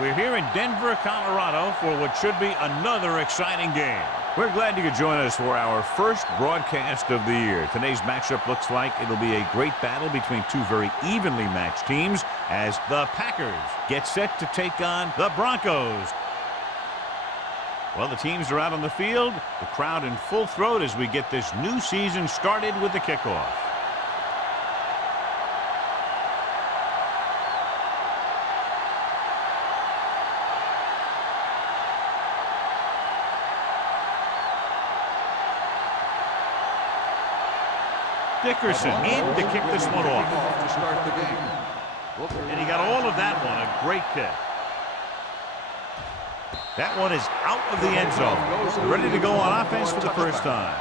We're here in Denver, Colorado for what should be another exciting game. We're glad you could join us for our first broadcast of the year. Today's matchup looks like it'll be a great battle between two very evenly matched teams as the Packers get set to take on the Broncos. Well, the teams are out on the field, the crowd in full throat as we get this new season started with the kickoff. Dickerson in to kick this one off. To start the game. And he got all of that one. A great kick. That one is out of the end zone. Ready to go on offense for the first time.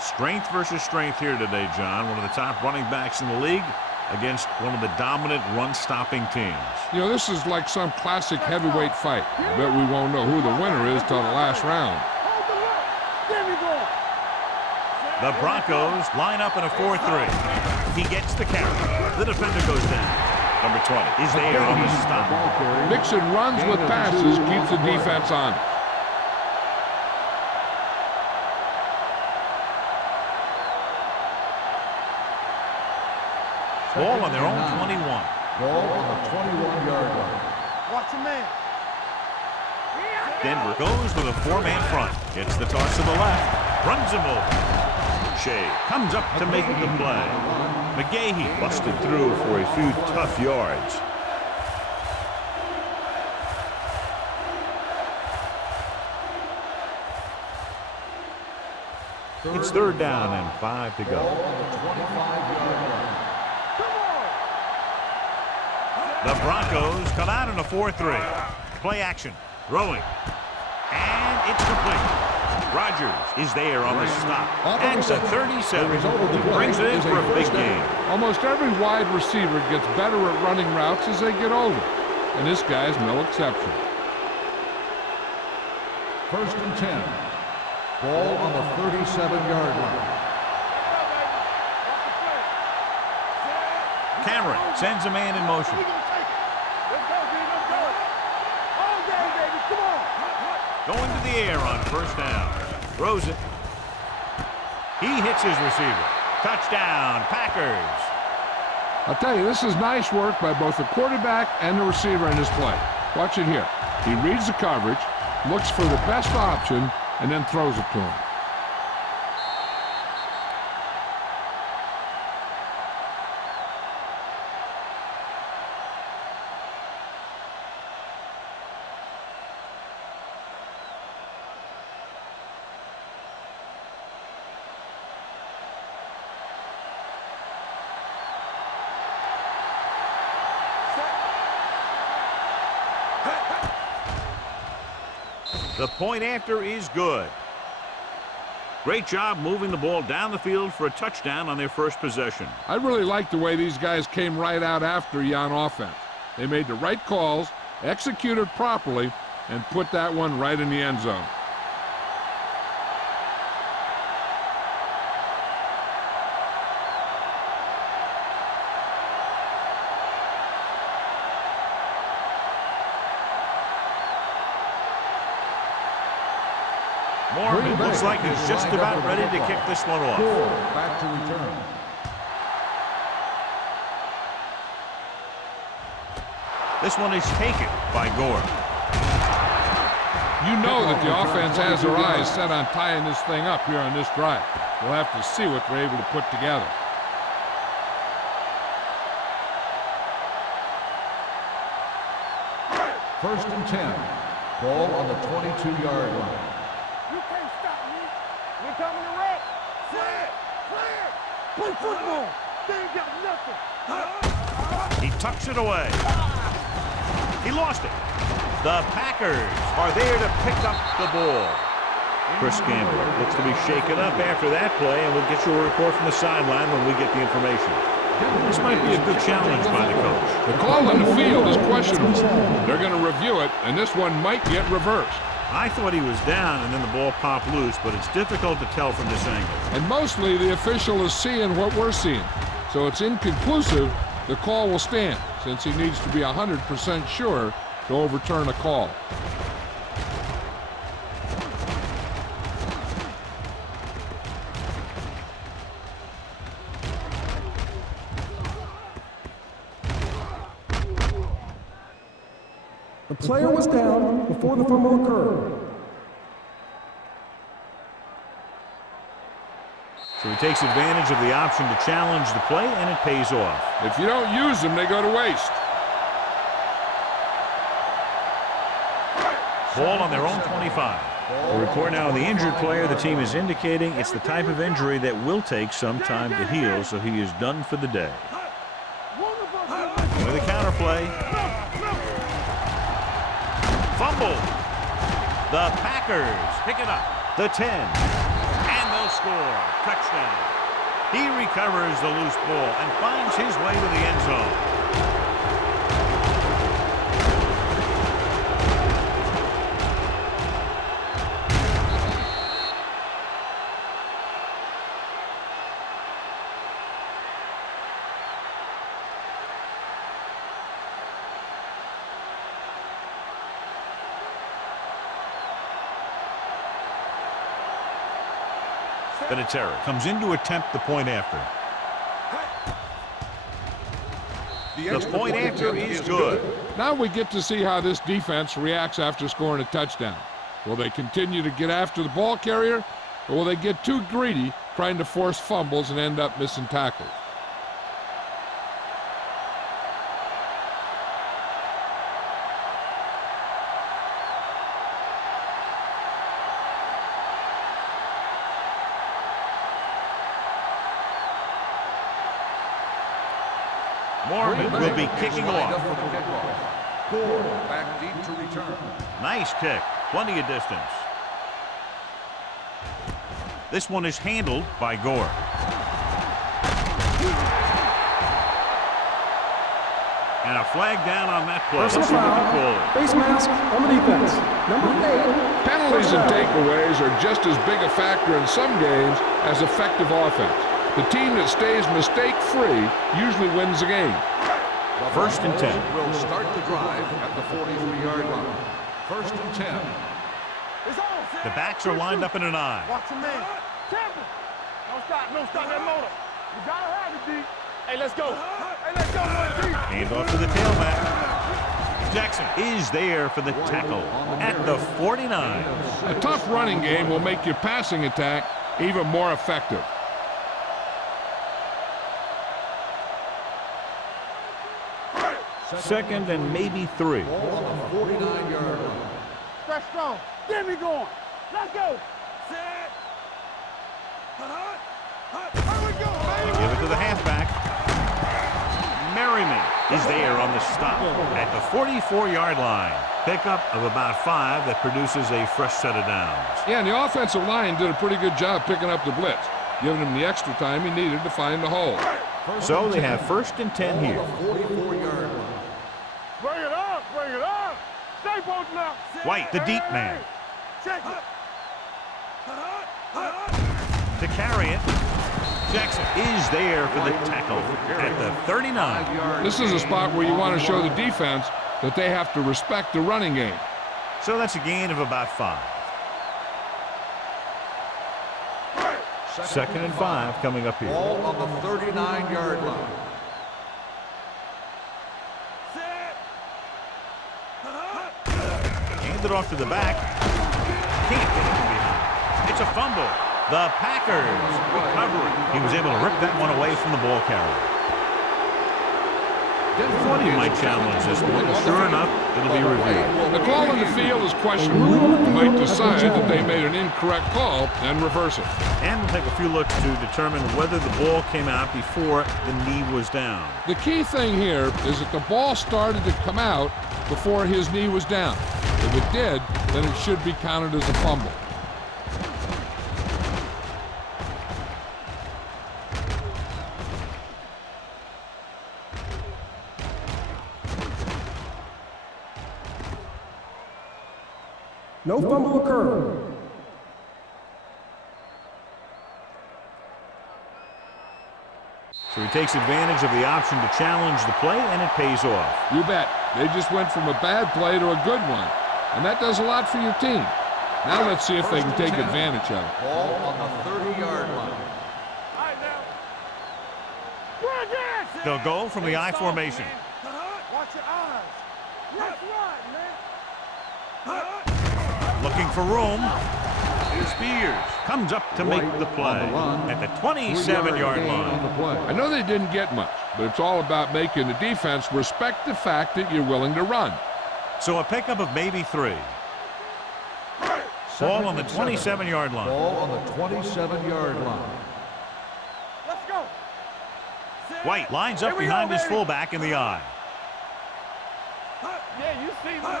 Strength versus strength here today, John. One of the top running backs in the league against one of the dominant run-stopping teams. You know, this is like some classic heavyweight fight. I bet we won't know who the winner is till the last round. The Broncos line up in a 4-3. He gets the carry. The defender goes down. Number 20 is there on the stop. Mixon runs with passes, keeps the defense on. Ball on their own 21. Ball on the 21-yard line. Watch a man. Denver goes with a four-man front. Gets the toss to the left. Runs him over. Shea comes up to make the play. McGahee busted through for a few tough yards. It's third down and 5 to go. The Broncos come out in a 4-3. Play action. Throwing. And it's complete. Rodgers is there on the stop. And to 37. Brings it in for a big game. Almost every wide receiver gets better at running routes as they get older. And this guy's no exception. First and 10. Ball on the 37-yard line. Cameron sends a man in motion. Going to the air on first down. Throws it. He hits his receiver. Touchdown, Packers. I'll tell you, this is nice work by both the quarterback and the receiver in this play. Watch it here. He reads the coverage, looks for the best option, and then throws it to him. The point after is good. Great job moving the ball down the field for a touchdown on their first possession. I really like the way these guys came right out after you on offense. They made the right calls, executed properly, and put that one right in the end zone. Morgan looks like he's just about ready to kick this one off. Back to return. This one is taken by Gore. You know that the offense has their eyes set on tying this thing up here on this drive. We'll have to see what they're able to put together. First and 10. Ball on the 22-yard line. You can't stop me. We're coming to wreck. Clear! Clear! Play football. They ain't got nothing. He tucks it away. He lost it. The Packers are there to pick up the ball. Chris Gamble looks to be shaken up after that play, and we'll get you a report from the sideline when we get the information. This might be a good challenge by the coach. The call on the field is questionable. They're going to review it, and this one might get reversed. I thought he was down, and then the ball popped loose, but it's difficult to tell from this angle. And mostly the official is seeing what we're seeing. So it's inconclusive. The call will stand. since he needs to be 100% sure to overturn a call. The player was down before the fumble occurred. So he takes advantage of the option to challenge the play, and it pays off. If you don't use them, they go to waste. Ball on their own 25. A report now on the injured player. The team is indicating it's the type of injury that will take some time to heal, so he is done for the day. With a counter play. Fumble. The Packers pick it up. The 10. And they'll score. Touchdown. He recovers the loose ball and finds his way to the end zone. Vinatieri comes in to attempt the point after. The point after is good. Now we get to see how this defense reacts after scoring a touchdown. Will they continue to get after the ball carrier, or will they get too greedy trying to force fumbles and end up missing tackles? Mormon will be kicking off. Gore back deep to return. Nice kick. Plenty of distance. This one is handled by Gore. And a flag down on that play. Personal foul. Face mask on the defense. Number 8. Penalties and takeaways are just as big a factor in some games as effective offense. The team that stays mistake-free usually wins the game. First and 10. Will start the drive at the 43-yard line. First and 10. The backs are lined up in an I. Watch your man. Careful. Don't stop that motor. You gotta have it, D. Hey, let's go. Hey, let's go, D. Hand off to the tailback. Jackson is there for the tackle at the 49. A tough running game will make your passing attack even more effective. Second and maybe 3. Ball on the 49-yard line. Fresh strong. Get me going. Let's go. Set. Here we go, They baby. give it to the halfback. Merriman is there on the stop at the 44-yard line. Pickup of about 5 that produces a fresh set of downs. Yeah, and the offensive line did a pretty good job picking up the blitz, giving him the extra time he needed to find the hole. So they have first and 10 here. 44-yard line. Bring it up. Bring it up. Stay posting up. White, the deep man. Check it. To carry it, Jackson is there for the tackle at the 39. This is a spot where you want to show the defense that they have to respect the running game. So that's a gain of about 5. Second and 5 coming up here. Ball on the 39-yard line. Handed off to the back. Can't get it from behind. It's a fumble. The Packers recover. He was able to rip that one away from the ball carrier. Thought he might challenge this one. Sure enough, it'll be reviewed. The call in the field is questionable. You might decide that they made an incorrect call and reverse it. And we'll take a few looks to determine whether the ball came out before the knee was down. The key thing here is that the ball started to come out before his knee was down. If it did, then it should be counted as a fumble. No fumble occurred. So he takes advantage of the option to challenge the play, and it pays off. You bet. They just went from a bad play to a good one, and that does a lot for your team. Now let's see if they can take advantage of it. Ball on the 30-yard line. All right, now. They'll go from the I formation. Watch your eyes. Let's run, man. Looking for room. Spears comes up to make the play at the 27-yard line. I know they didn't get much, but it's all about making the defense respect the fact that you're willing to run. So a pickup of maybe 3. Ball on the 27-yard line. Ball on the 27-yard line. Let's go. White lines up behind his fullback in the I. Yeah, you see me.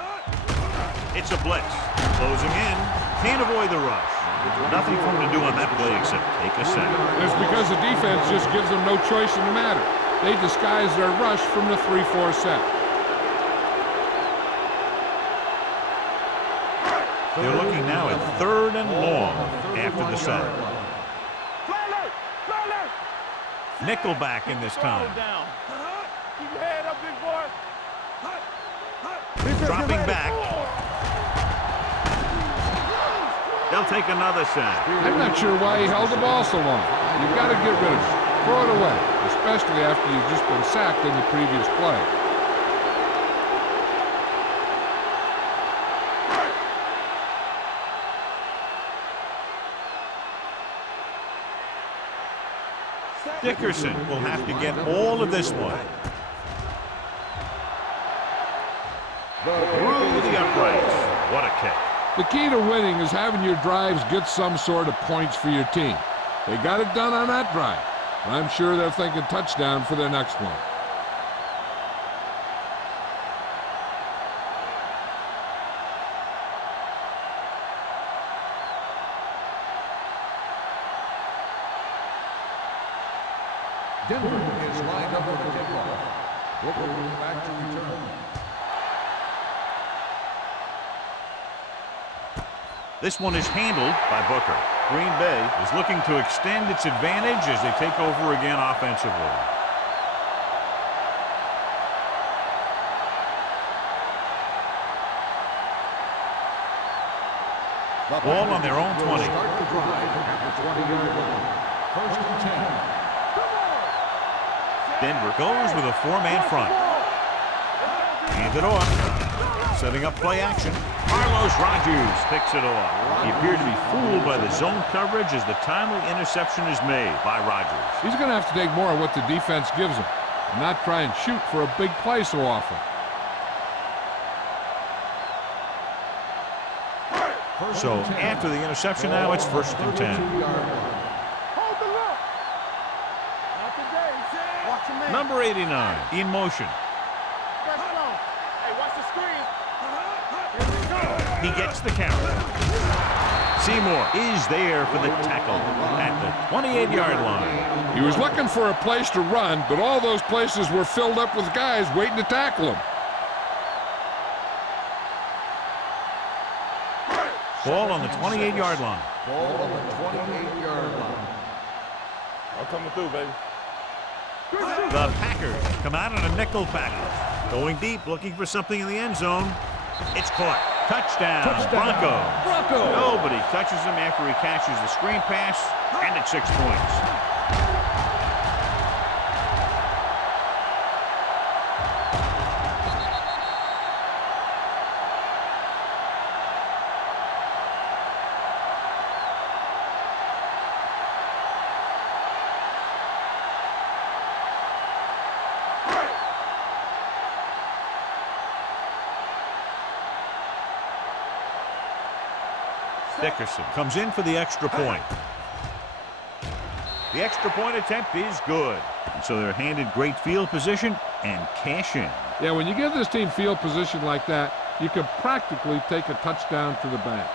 It's a blitz. Closing in. Can't avoid the rush. Nothing for him to do on that play except take a sack. It's because the defense just gives them no choice in the matter. They disguise their rush from the 3-4 set. They're looking now at 3rd and long after the sack. Nickelback in this time. Keep your head up, big boy. Dropping back. They'll take another sack. I'm not sure why he held the ball so long. You've got to get rid of it. Throw it away, especially after you've just been sacked in the previous play. Dickerson will have to get all of this one. Through the uprights. What a kick. The key to winning is having your drives get some sort of points for your team. They got it done on that drive. And I'm sure they're thinking touchdown for their next one. Denver is lined up for the kickoff. Booker back to return. This one is handled by Booker. Green Bay is looking to extend its advantage as they take over again offensively. Ball on their own 20. Start the drive at the 20-yard line. 1st and 10. Denver goes with a 4-man front. Hand it off. Setting up play action. Carlos Rogers picks it off. He appeared to be fooled by the zone coverage as the timely interception is made by Rogers. He's going to have to take more of what the defense gives him and not try and shoot for a big play so often. So after the interception now, it's 1st and 10. Hold the look. Not today. Watch your man. Number 89 in motion. Press on. Hey, watch the screen. He gets the carry. Seymour is there for the tackle at the 28-yard line. He was looking for a place to run, but all those places were filled up with guys waiting to tackle him. Ball on the 28-yard line. Ball on the 28-yard line. I'm coming through, baby. The Packers come out on a nickel package. Going deep, looking for something in the end zone. It's caught. Touchdown, Bronco. Nobody touches him after he catches the screen pass, and it's 6 points. Dickerson comes in for the extra point. The extra point attempt is good. And so they're handed great field position and cash in. Yeah, when you give this team field position like that, you can practically take a touchdown to the bank.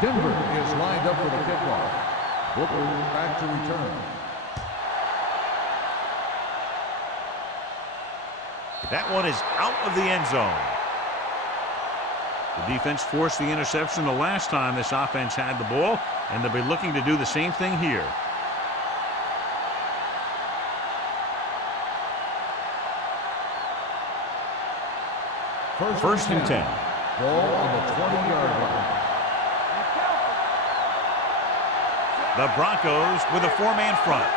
Denver is lined up for the kickoff. Booker back to return. That one is out of the end zone. The defense forced the interception the last time this offense had the ball, and they'll be looking to do the same thing here. First and 10. Ball on the 20-yard line. The Broncos with a four-man front.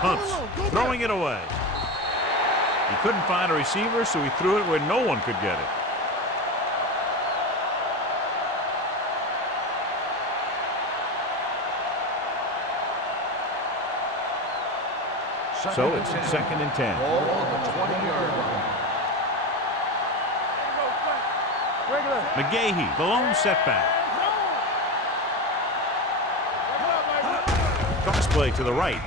Pumps, throwing it away. He couldn't find a receiver, so he threw it where no one could get it. So it's second and 10. Ball on the 20-yard line. McGahee, the lone setback. Cross play to the right.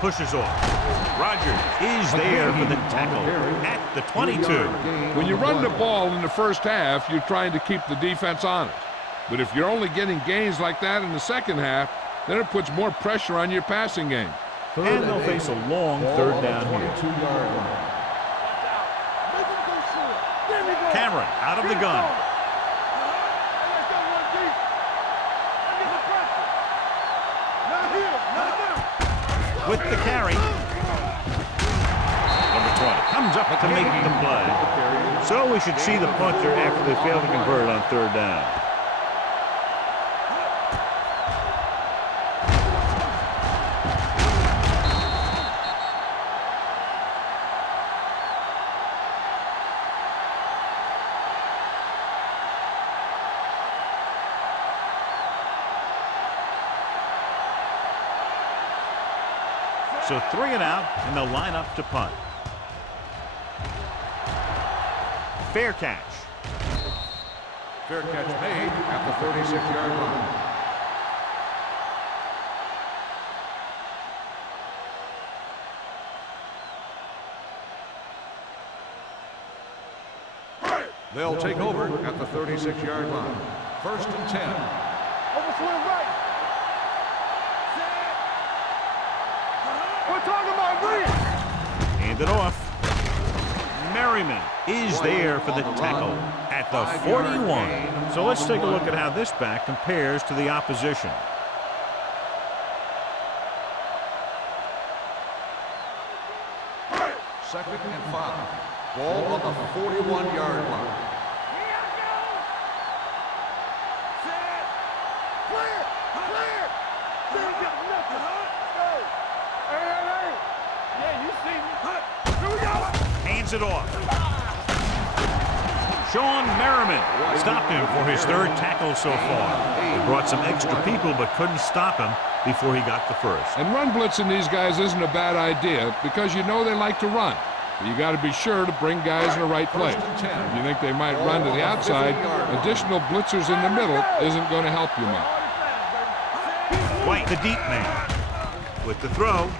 Pushes off. Rogers is there for the tackle at the 22. When you run the ball in the first half, you're trying to keep the defense honest. But if you're only getting gains like that in the second half, then it puts more pressure on your passing game. And they'll face a long third down here. 22-yard line. Cameron out of the gun. With the carry. Number 20 comes up to make the play. So we should see the punter after they fail to convert on third down. So 3 and out, and they'll line up to punt. Fair catch. Fair catch made at the 36-yard line. They'll take over at the 36-yard line. First and 10. Over to the right. We're talking about green. Hand it off. Merriman is there for the tackle at the 41. So let's take a look at how this back compares to the opposition. Second and 5. Ball on the 41-yard line. Hands it off. Sean Merriman stopped him for his third tackle so far. He brought some extra people but couldn't stop him before he got the first. And run blitzing these guys isn't a bad idea because you know they like to run. But you got to be sure to bring guys in the right place. If you think they might run to the outside, additional blitzers in the middle isn't going to help you much. White, the deep man, with the throw.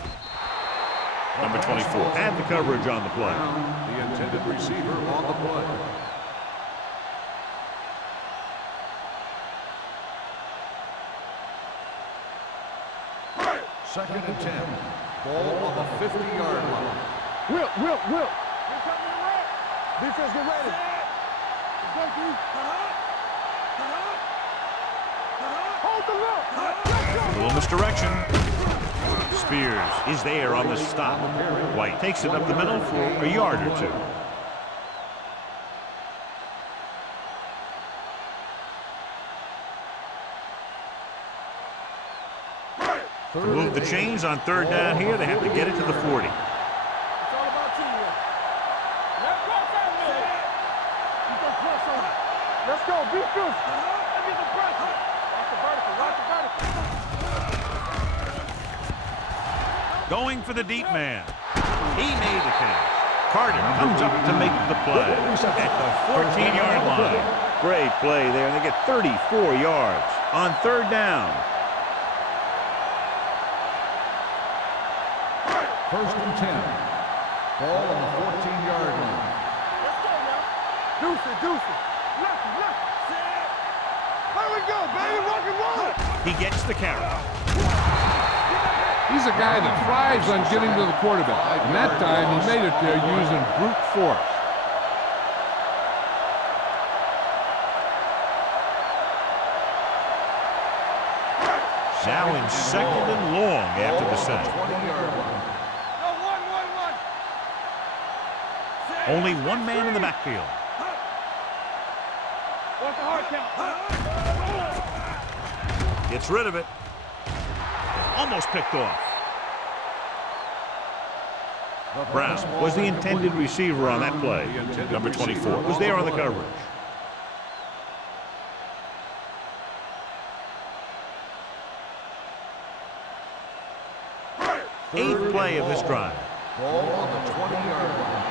Number 24 had the coverage on the play. The intended receiver on the play. Second and 10. Ball on the 50-yard line. Will. Defense, get ready. Hold the look. A little misdirection. Spears is there on the stop. White takes it up the middle for a yard or two. To move the chains on third down here, they have to get it to the 40. It's all about teamwork. Let's go. Be good. Let's get the pressure. Watch the vertical. Going for the deep man. He made the catch. Carter comes up to make the play at the 14-yard line. Great play there, and they get 34 yards on third down. First and 10. Ball on the 14-yard line. Let's go now. Deuce it. Left. Here we He gets the carry. He's a guy that thrives on getting to the quarterback. And that time, he made it there using brute force. Now in second and long after the sack. Only one man in the backfield. Gets rid of it. Almost picked off. Brown was the intended receiver on that play. Number 24 was there on the coverage. Eighth play of this drive. Ball on the 20-yard line.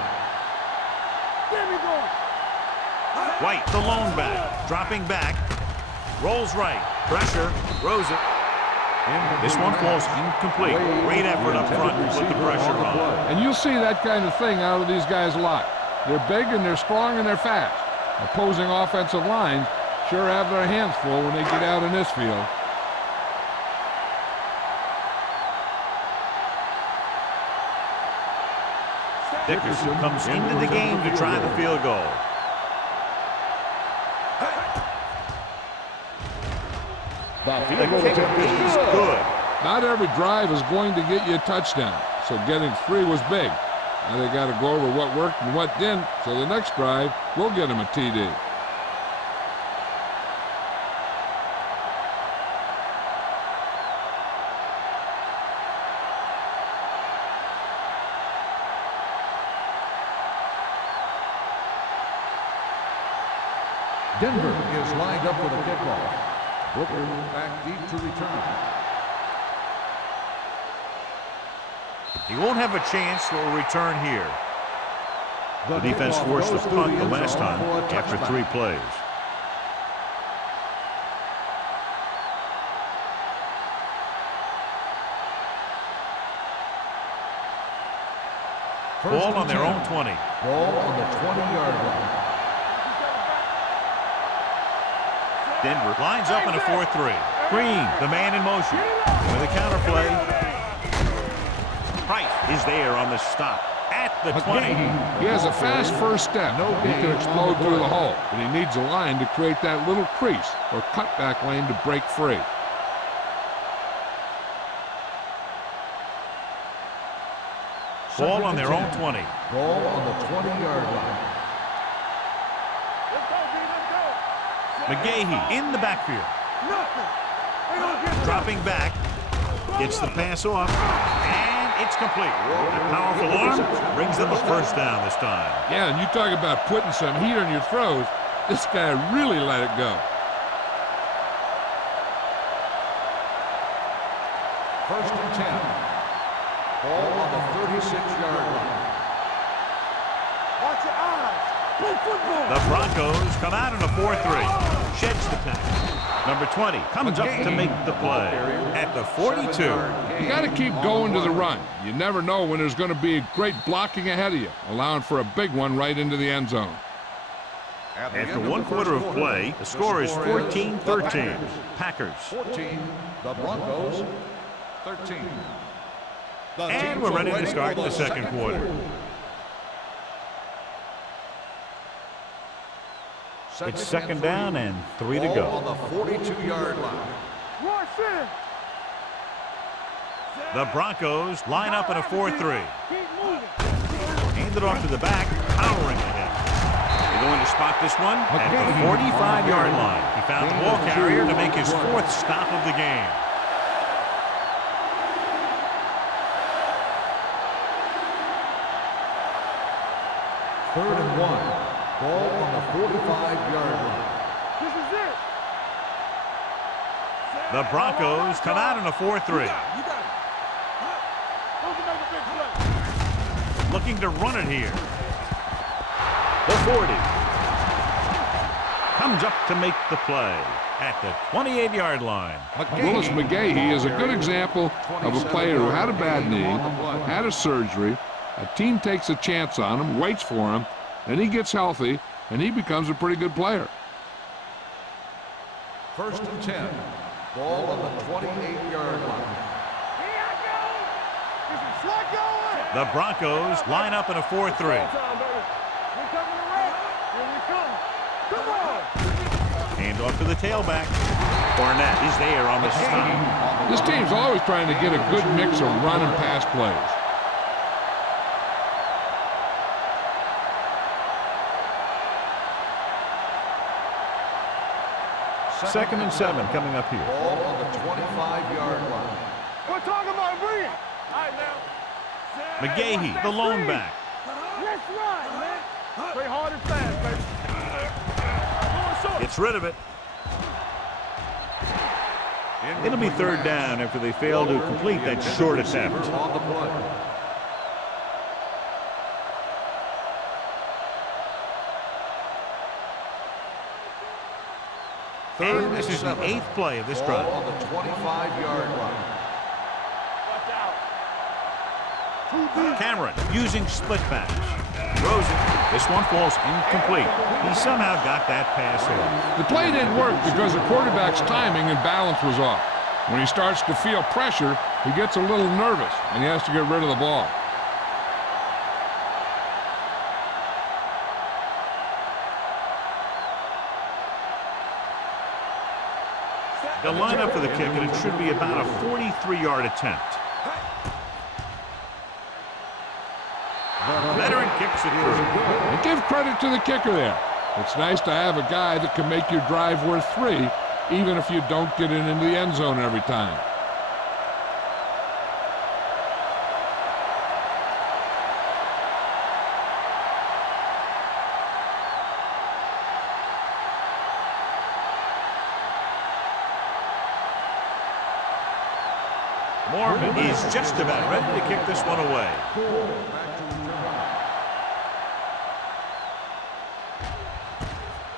White, the lone back, dropping back, rolls right, pressure, throws it. This one falls incomplete. Great effort up front to put the pressure on. And you'll see that kind of thing out of these guys a lot. They're big and they're strong and they're fast. Opposing offensive lines sure have their hands full when they get out in this field. Dickerson comes into the game to try the field goal. The kick is good. Not every drive is going to get you a touchdown, so getting 3 was big. Now they got to go over what worked and what didn't, so the next drive will get them a TD. Denver is lined up with a kickoff. Booker back deep to return. He won't have a chance for a return here. The defense forced a punt the last time after 3 plays. Ball on their own 20. Ball on the 20-yard line. Denver lines up in a 4-3. Green, the man in motion. With a counter play. Price is there on the stop at the 20. He has a fast first step. He can explode through the hole, but he needs a line to create that little crease or cutback lane to break free. Ball on their own 20. Ball on the 20-yard line. McGahee in the backfield. Dropping back. Gets the pass off. And it's complete. A powerful arm brings them a first down this time. Yeah, and you talk about putting some heat on your throws. This guy really let it go. First and 10. Ball on the 36-yard line. Watch your eyes. Play football. The Broncos come out in a 4-3. Sheds the pass. Number 20 comes up to make the play at the 42. You got to keep going to the run. You never know when there's going to be great blocking ahead of you, allowing for a big one right into the end zone. After 1 quarter of play, the score is 14-13. Packers. 14. The Broncos. 13. And we're ready to start the second quarter. It's second down and 3 to go. On the 42-yard line. The Broncos line up in a 4-3. Hand it off to the back, powering ahead. They're going to spot this one at the 45-yard line. He found the ball carrier to make his 4th stop of the game. Third and 1. Ball on the 45-yard line. This is it. The Broncos come out in a 4-3. You got it. Who's to make a big play? Looking to run it here. The 40. Comes up to make the play at the 28-yard line. Willis McGahee is a good example of a player who had a bad knee, had a surgery, a team takes a chance on him, waits for him, and he gets healthy, and he becomes a pretty good player. First and 10. Ball on the 28-yard line. Here I go. This is slot going. The Broncos line up in a 4-3. Time, baby. We coming to wreck. Here we come. Come on. Hand off to the tailback. Barnett is there on the stop. This team's always trying to get a good mix of run and pass plays. Second and 7 coming up here. Ball on the 25-yard line. We're talking about bringing. All right, now. McGahee, the lone back. Let's ride, man. Play hard and fast, baby. Going short. Gets rid of it. It'll be third down after they fail to complete that short attempt. On the play. And this is the 8th play of this drive. Ball on the 25-yard line. Watch out. Cameron using split pass. Throws it. This one falls incomplete. He somehow got that pass off. The play didn't work because the quarterback's timing and balance was off. When he starts to feel pressure, he gets a little nervous, and he has to get rid of the ball. They'll line up for the kick, and it should be about a 43-yard attempt. Veteran kicks it through. And give credit to the kicker there. It's nice to have a guy that can make your drive worth 3, even if you don't get it into the end zone every time. Mormon is just about ready to kick this one away.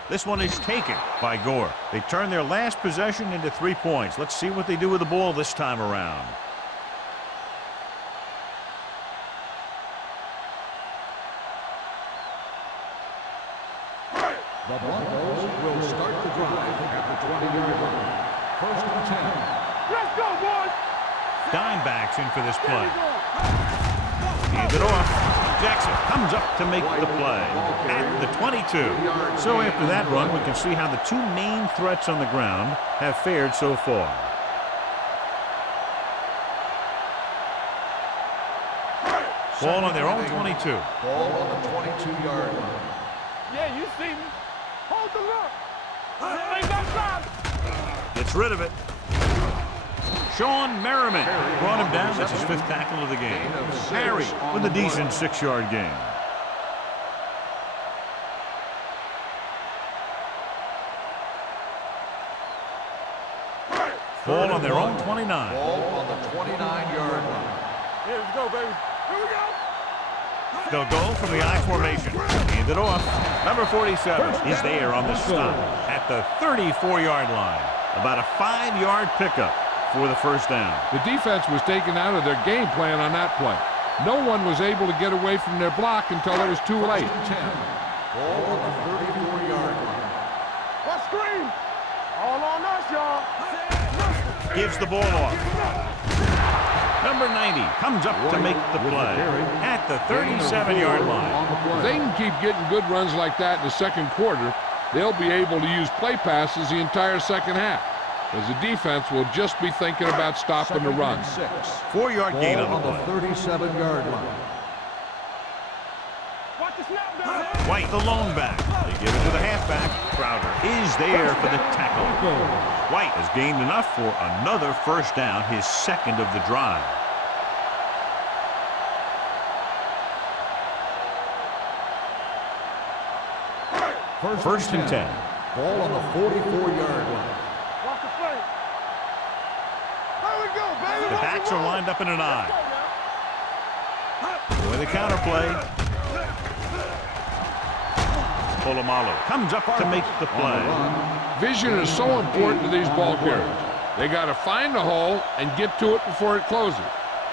This one is taken by Gore. They turn their last possession into 3 points. Let's see what they do with the ball this time around. The Broncos will start the drive at the 20-yard line. First and 10. Let's go, boys. Dime backs in for this play. Hands it off. Jackson comes up to make the play at the 22. So after that run, we can see how the 2 main threats on the ground have fared so far. Ball on their own 22. Ball on the 22-yard line. Yeah, you see me. Hold the look. Ain't no stop. Gets rid of it. Sean Merriman brought him down. That's his 5th tackle of the game. Harry with a decent 6-yard gain. Ball on their own 29. Ball on the 29-yard line. Here we go, baby. Here we go. They'll go from the I formation. Hand it off. Number 47 is there on the stop at the 34-yard line. About a 5-yard pickup for the first down. The defense was taken out of their game plan on that play. No one was able to get away from their block until it was too late. 10. Ball on the 34-yard line. Let's scream. All on us, y'all. Gives the ball off. Number 90 comes up to make the play at the 37-yard line. If they can keep getting good runs like that in the second quarter, they'll be able to use play passes the entire second half, as the defense will just be thinking about stopping the run. 4-yard gain on the play. 37-yard line. Watch the snap, baby. White, the lone back. They give it to the halfback. Crowder is there for the tackle. White has gained enough for another first down, his 2nd of the drive. First and 10. Ball on the 44-yard line. Watch the play. There we go, baby. The backs are lined up in an I. With a counter play. Polamalu comes up to make the play. Vision is so important to these ball carriers. They got to find the hole and get to it before it closes.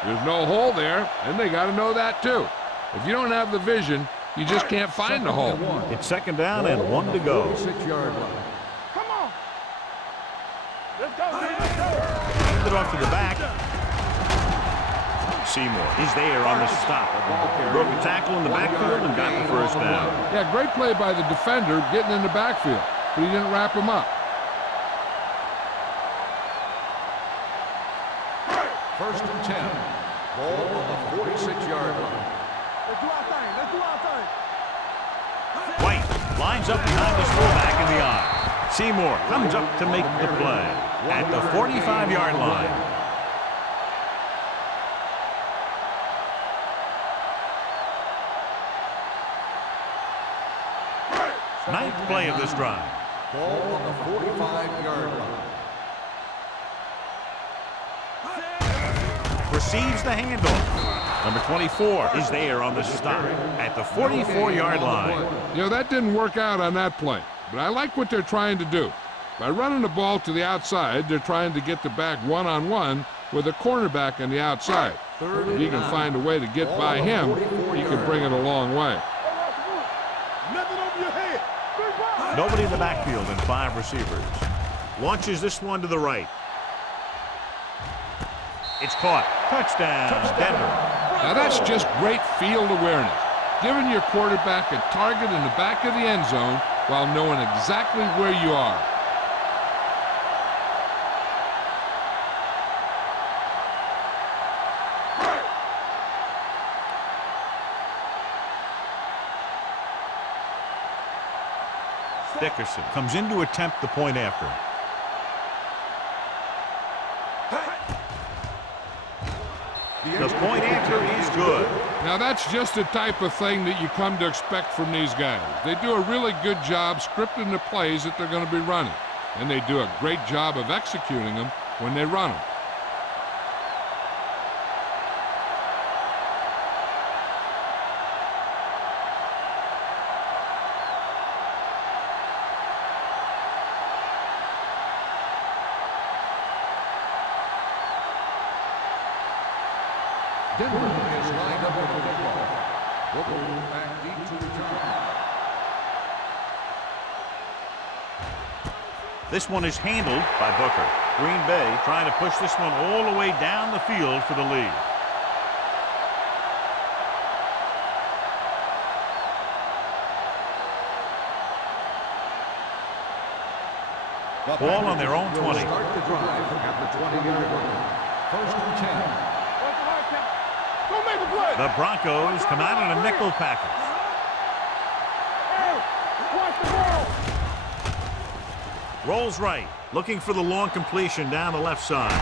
There's no hole there, and they got to know that too. If you don't have the vision, you just can't find the hole. It's 2nd down and 1 to go. 6-yard line. Come on. Let's go, man. Let's go. Hand it off to the back. Seymour is there on the stop. Broke a tackle in the backfield and got the first down. Yeah, great play by the defender getting in the backfield, but he didn't wrap him up. First and 10. Ball on the 46-yard line. Let's do our thing. Let's do our thing. White lines up behind his fullback in the eye. Seymour comes up to make the play at the 45-yard line. Ninth play of this drive. Ball on the 45-yard line. Receives the handoff. Number 24 is there on the stop at the 44-yard line. You know, that didn't work out on that play, but I like what they're trying to do. By running the ball to the outside, they're trying to get the back one-on-one with a cornerback on the outside. If he can find a way to get by him, he can bring it a long way. Nothing over your head. Big ball. Nobody in the backfield and 5 receivers. Launches this one to the right. It's caught. Touchdown, Denver. Now that's just great field awareness, giving your quarterback a target in the back of the end zone while knowing exactly where you are. Dickerson comes in to attempt the point after. The point after is good. Now that's just the type of thing that you come to expect from these guys. They do a really good job scripting the plays that they're going to be running, and they do a great job of executing them when they run them. Denver is lined up with the football. Booker back deep to return. This one is handled by Booker. Green Bay trying to push this one all the way down the field for the lead. Ball on their own 20. Start the drive at the 20-yard line. First and 10. Go make a play. The Broncos come out in a nickel package. Hey, watch the ball. Rolls right, looking for the long completion down the left side.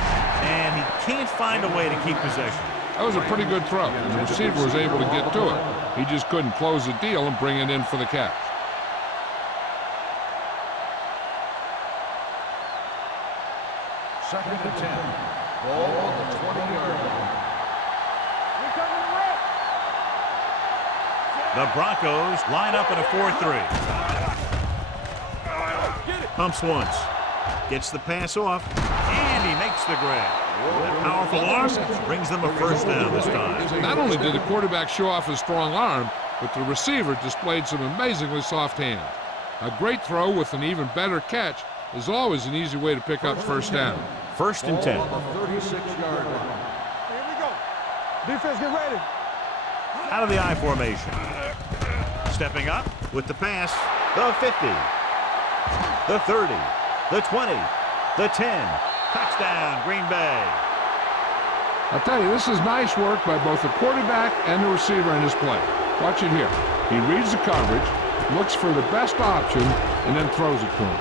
And he can't find a way to keep possession. That was a pretty good throw, and the receiver was able to get to it. He just couldn't close the deal and bring it in for the catch. Second and 10. Ball on the 20-yard line. We coming to wreck. The Broncos line up in a 4-3. Pumps once. Gets the pass off. And he makes the grab. That powerful arm brings them a first down this time. Not only did the quarterback show off his strong arm, but the receiver displayed some amazingly soft hands. A great throw with an even better catch is always an easy way to pick up first down. First and 10. On the 36-yard line. Here we go. Defense, get ready. Out of the I formation. Stepping up with the pass. The 50. The 30. The 20. The 10. Touchdown, Green Bay. I'll tell you, this is nice work by both the quarterback and the receiver in this play. Watch it here. He reads the coverage, looks for the best option, and then throws it to him.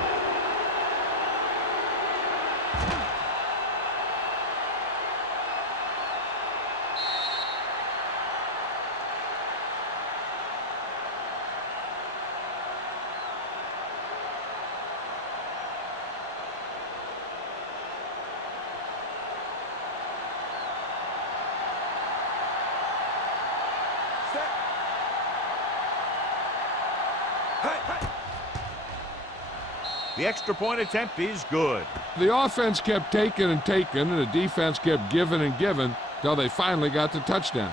The extra point attempt is good. The offense kept taking and taking, and the defense kept giving and giving till they finally got the touchdown.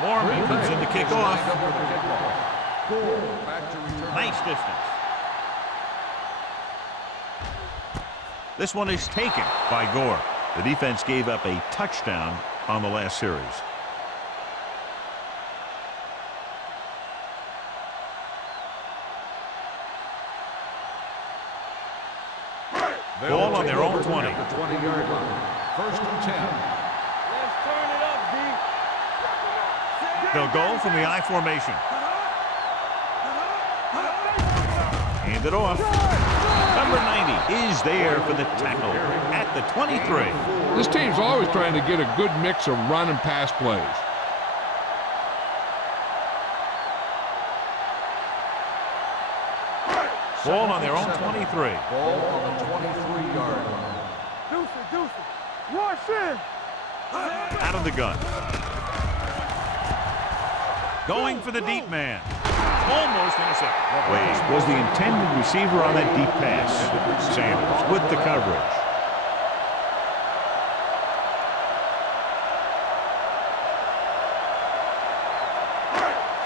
Mormon comes in to kick off. Back to return. Nice distance. This one is taken by Gore. The defense gave up a touchdown on the last series. Ball on their own 20. The 20-yard line. First and 10. Let's turn it up, D. They'll go from the I formation. Hand it off. Number 90 is there for the tackle at the 23. This team's always trying to get a good mix of run and pass plays. Ball on their own 23. Ball on the 23-yard line. Deuce. Rush in. Out of the gun. Going for the deep man. Almost intercepted. Waze was the intended receiver on that deep pass. Sanders with the coverage.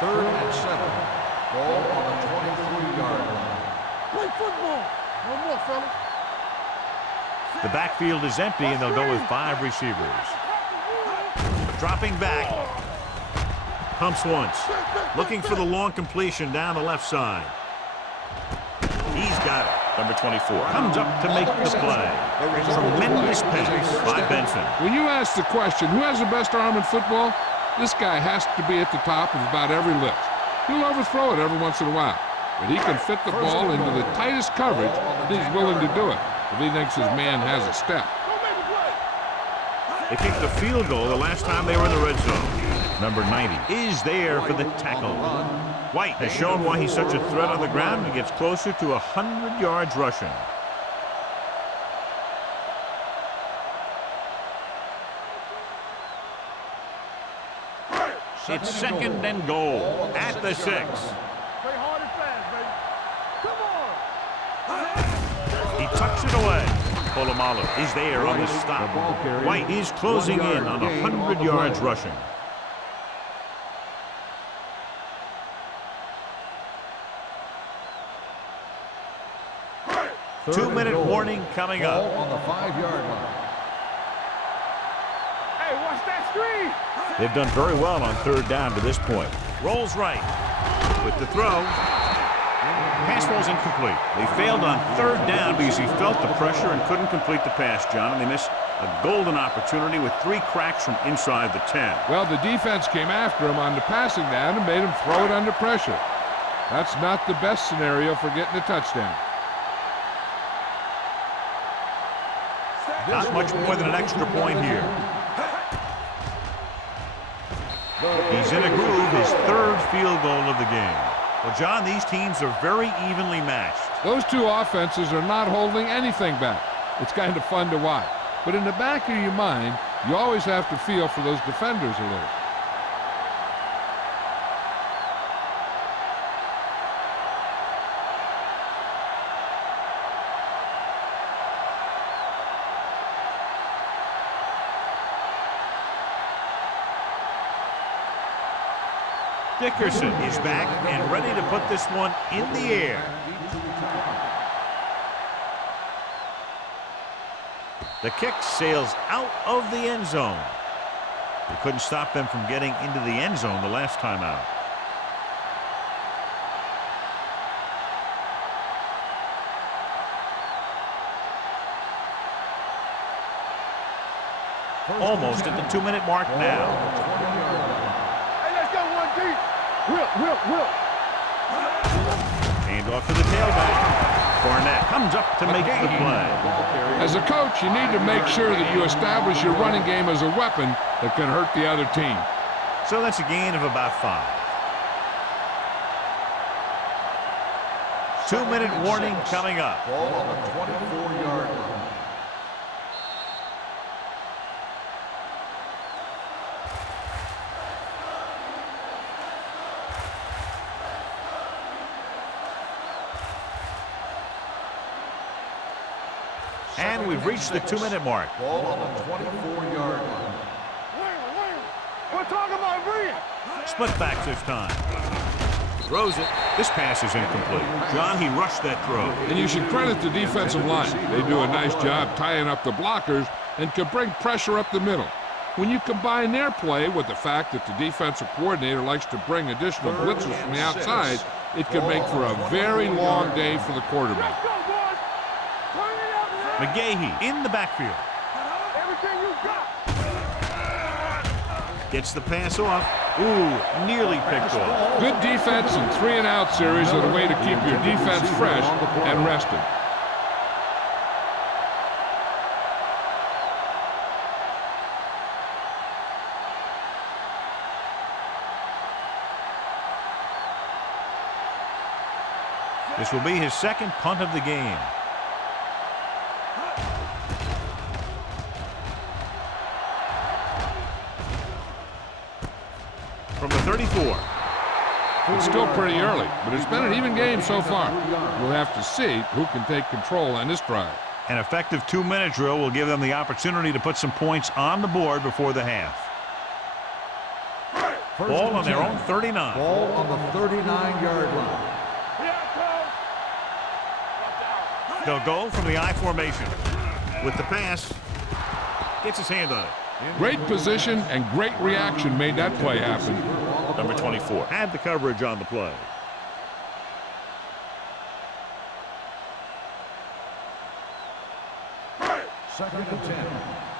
Third and 7. Ball on the 23-yard line. Play football. One more, fellas. The backfield is empty, and they'll go with 5 receivers. Dropping back. Pumps once. Looking for the long completion down the left side. He's got it. Number 24 comes up to make the play. Tremendous pass by Benson. When you ask the question, who has the best arm in football? This guy has to be at the top of about every list. He'll overthrow it every once in a while, but he can fit the ball into the tightest coverage, and he's willing to do it if he thinks his man has a step. They kicked the field goal the last time they were in the red zone. Number 90 is there for the tackle. White has shown why he's such a threat on the ground and gets closer to 100 yards rushing. It's second and goal at the 6. Play hard and fast, baby. Come on. He tucks it away. Polamalu is there on the stop. White is closing in on 100 yards rushing. Two-minute warning coming up. Ball on the 5-yard line. Hey, watch that screen. They've done very well on third down to this point. Rolls right with the throw. Pass falls incomplete. They failed on third down because he felt the pressure and couldn't complete the pass, John, and they missed a golden opportunity with 3 cracks from inside the 10. Well, the defense came after him on the passing down and made him throw it under pressure. That's not the best scenario for getting a touchdown. Not much more than an extra point here. He's in a groove, his 3rd field goal of the game. Well, John, these teams are very evenly matched. Those two offenses are not holding anything back. It's kind of fun to watch. But in the back of your mind, you always have to feel for those defenders a little. Dickerson is back and ready to put this one in the air. The kick sails out of the end zone. They couldn't stop them from getting into the end zone the last time out. Almost at the 2-minute mark now. Hey, let's go one deep. Whip. Hand off to the tailback. Fournette comes up to make the play. As a coach, you need to make sure that you establish your running game as a weapon that can hurt the other team. So that's a gain of about 5. 2-minute warning coming up. Ball on the 24-yard line. And we've reached the 2-minute mark. Ball on the 24-yard line. What I'm talking about breathing. Split back this time. Throws it. This pass is incomplete. John, he rushed that throw. And you should credit the defensive line. They do a nice job tying up the blockers and can bring pressure up the middle. When you combine their play with the fact that the defensive coordinator likes to bring additional blitzers from the outside, it can make for a very long day for the quarterback. Let's go, boys. Turn it up, man. McGahee in the backfield. Everything you got. Gets the pass off. Ooh, nearly picked off. Good defense and 3-and-out series are the way to keep your defense fresh and rested. This will be his second punt of the game. From the 34. It's still pretty early, but it's been an even game so far. We'll have to see who can take control on this drive. An effective 2-minute drill will give them the opportunity to put some points on the board before the half. Ball on their own 39. Ball on the 39-yard line. They'll go from the I formation. With the pass, gets his hand on it. Great position and great reaction made that play happen. Number 24 had the coverage on the play. Second and 10.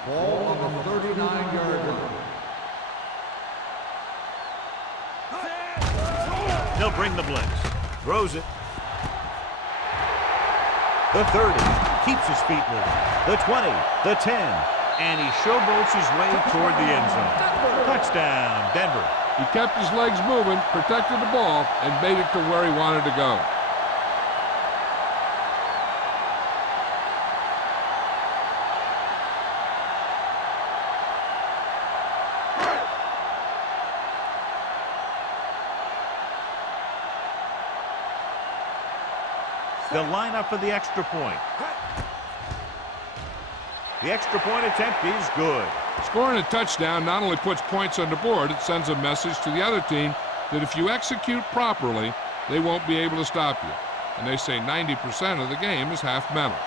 Ball on the 39-yard line. They'll bring the blitz. Throws it. The 30. Keeps his feet moving. The 20. The 10. And he showboats his way toward the end zone. Touchdown, Denver. He kept his legs moving, protected the ball, and made it to where he wanted to go. They'll line up for the extra point. The extra point attempt is good. Scoring a touchdown not only puts points on the board, it sends a message to the other team that if you execute properly, they won't be able to stop you. And they say 90% of the game is half mental.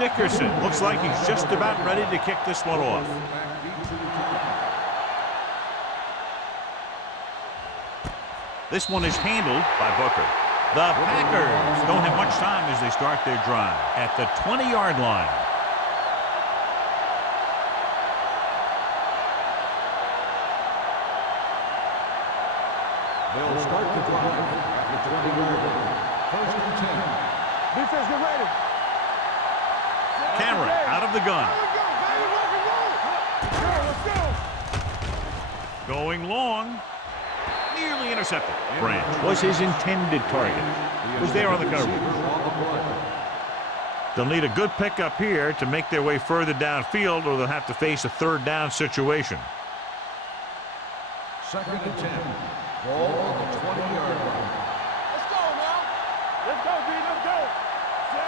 Dickerson looks like he's just about ready to kick this one off. This one is handled by Booker. The Packers don't have much time as they start their drive at the 20-yard line. They'll start the drive at the 20-yard line. First and 10. Defense, get ready. Cameron out of the gun. Going long. Nearly intercepted. Branch was his intended target. Was there on the coverage. They'll need a good pickup here to make their way further downfield, or they'll have to face a third down situation. Second and 10. Ball on the 20-yard line. Let's go, man. Let's go, B. Let's go.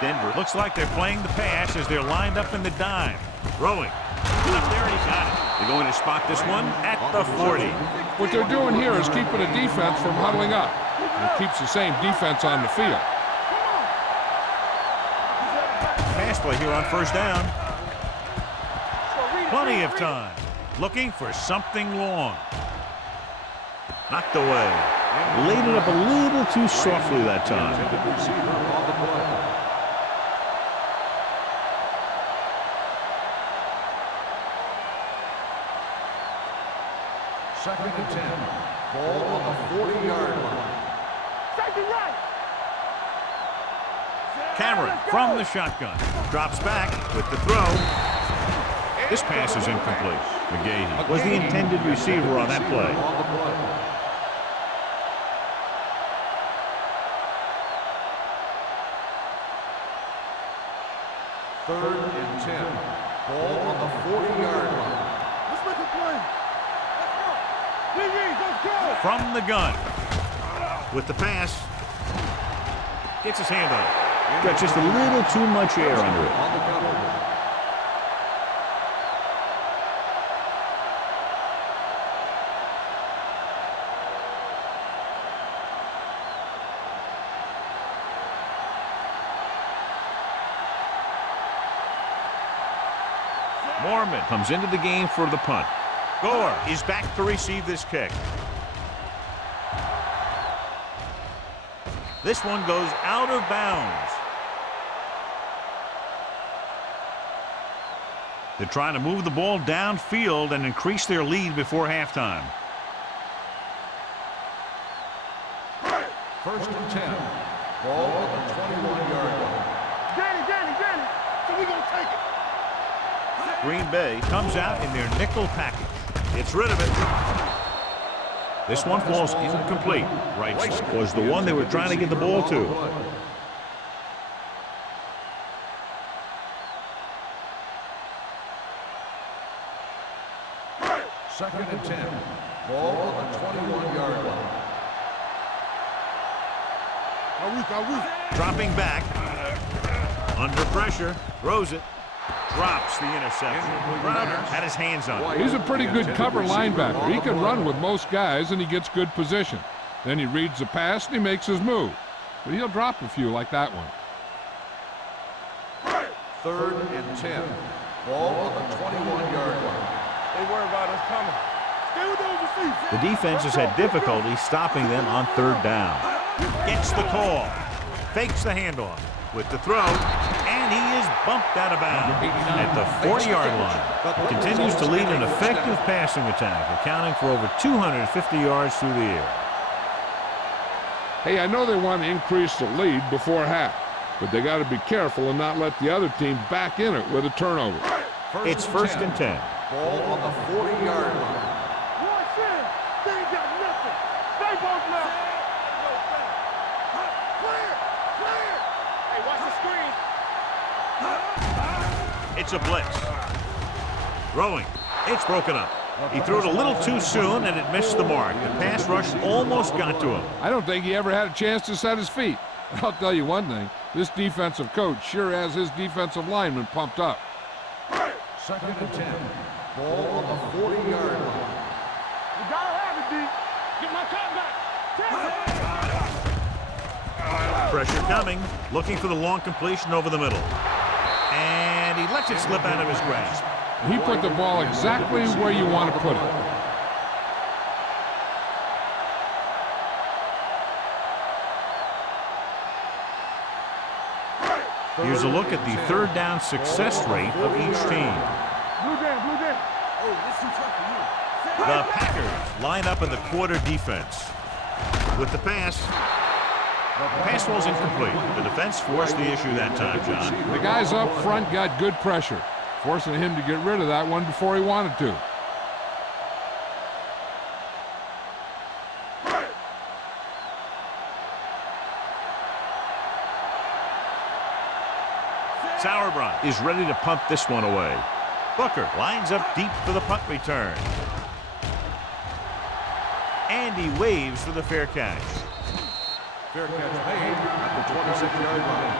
Denver looks like they're playing the pass as they're lined up in the dime. Throwing. Get up there and he's got it. They're going to spot this one at the 40. What they're doing here is keeping the defense from huddling up. And it keeps the same defense on the field. Pass play here on first down. Plenty of time. Looking for something long. Knocked away. Laid it up a little too softly that time. Second and 10. Ball on the 40-yard line. Safety right. Cameron from the shotgun. Drops back with the throw. This pass is incomplete. McGahee was the intended receiver on that play. Third and 10. Ball on the 40-yard line. Let's make a play. from the gun. With the pass. Gets his hand on it. Got just a little too much air under it. On the cover. Mormon comes into the game for the punt. Gore is back to receive this kick. This one goes out of bounds. They're trying to move the ball downfield and increase their lead before halftime. 1st and 10. Ball on the 21-yard line. Danny. So we gonna take it. Green Bay comes out in their nickel package. Gets rid of it. This one falls incomplete. Right was the one they were trying to get the ball to. 2nd and 10. Ball on the 21-yard line. Dropping back. Under pressure. Throws it. Drops the interception. Browner had his hands on it. He's a pretty good cover linebacker. He can run with most guys, and he gets good position. Then he reads the pass, and he makes his move. But he'll drop a few like that one. 3rd and 10. Ball on the 21-yard line. They worry about us coming. Stay with those receivers. The defense has had difficulty stopping them on 3rd down. Gets the call. Fakes the handoff with the throw. And he is bumped out of bounds at the 40-yard line. Continues to lead an effective passing attack, accounting for over 250 yards through the air. Hey, I know they want to increase the lead before half, but they got to be careful and not let the other team back in it with a turnover. It's 1st and 10. Ball on the 40-yard line. Watch in. They ain't got nothing. They both left. Clear. Hey, watch the screen. It's a blitz. Throwing. It's broken up. He threw it a little too soon, and it missed the mark. The pass rush almost got to him. I don't think he ever had a chance to set his feet. I'll tell you one thing. This defensive coach sure has his defensive lineman pumped up. 2nd and 10. Ball on the 40-yard line. You gotta have it, D. Get my cut back. Pressure coming. Looking for the long completion over the middle. And he lets it slip out of his grasp. He put the ball exactly where you want to put it. Here's a look at the 3rd down success rate of each team. Blue down. Oh, this is tough for you. The Packers line up in the quarter defense. With the pass. The pass was incomplete. The defense forced the issue that time, John. The guys up front got good pressure, forcing him to get rid of that one before he wanted to. Sauerbrunn is ready to punt this one away. Booker lines up deep for the punt return. And he waves for the fair catch. Fair catch made at the 26-yard line.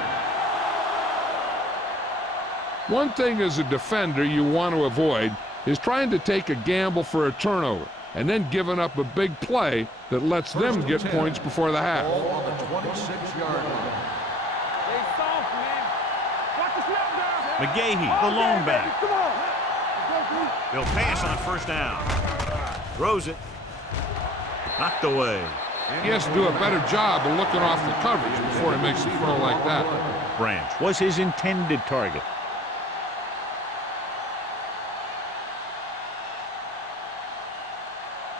One thing as a defender you want to avoid is trying to take a gamble for a turnover and then giving up a big play that lets them get points before the half. Ball on the 26-yard line. They soft, man. Watch the snap down. McGahee, the lone back. Come on. They'll pass on 1st down. Throws it. Knocked away. He has to do a better job of looking off the coverage before he makes a throw like that. Branch was his intended target.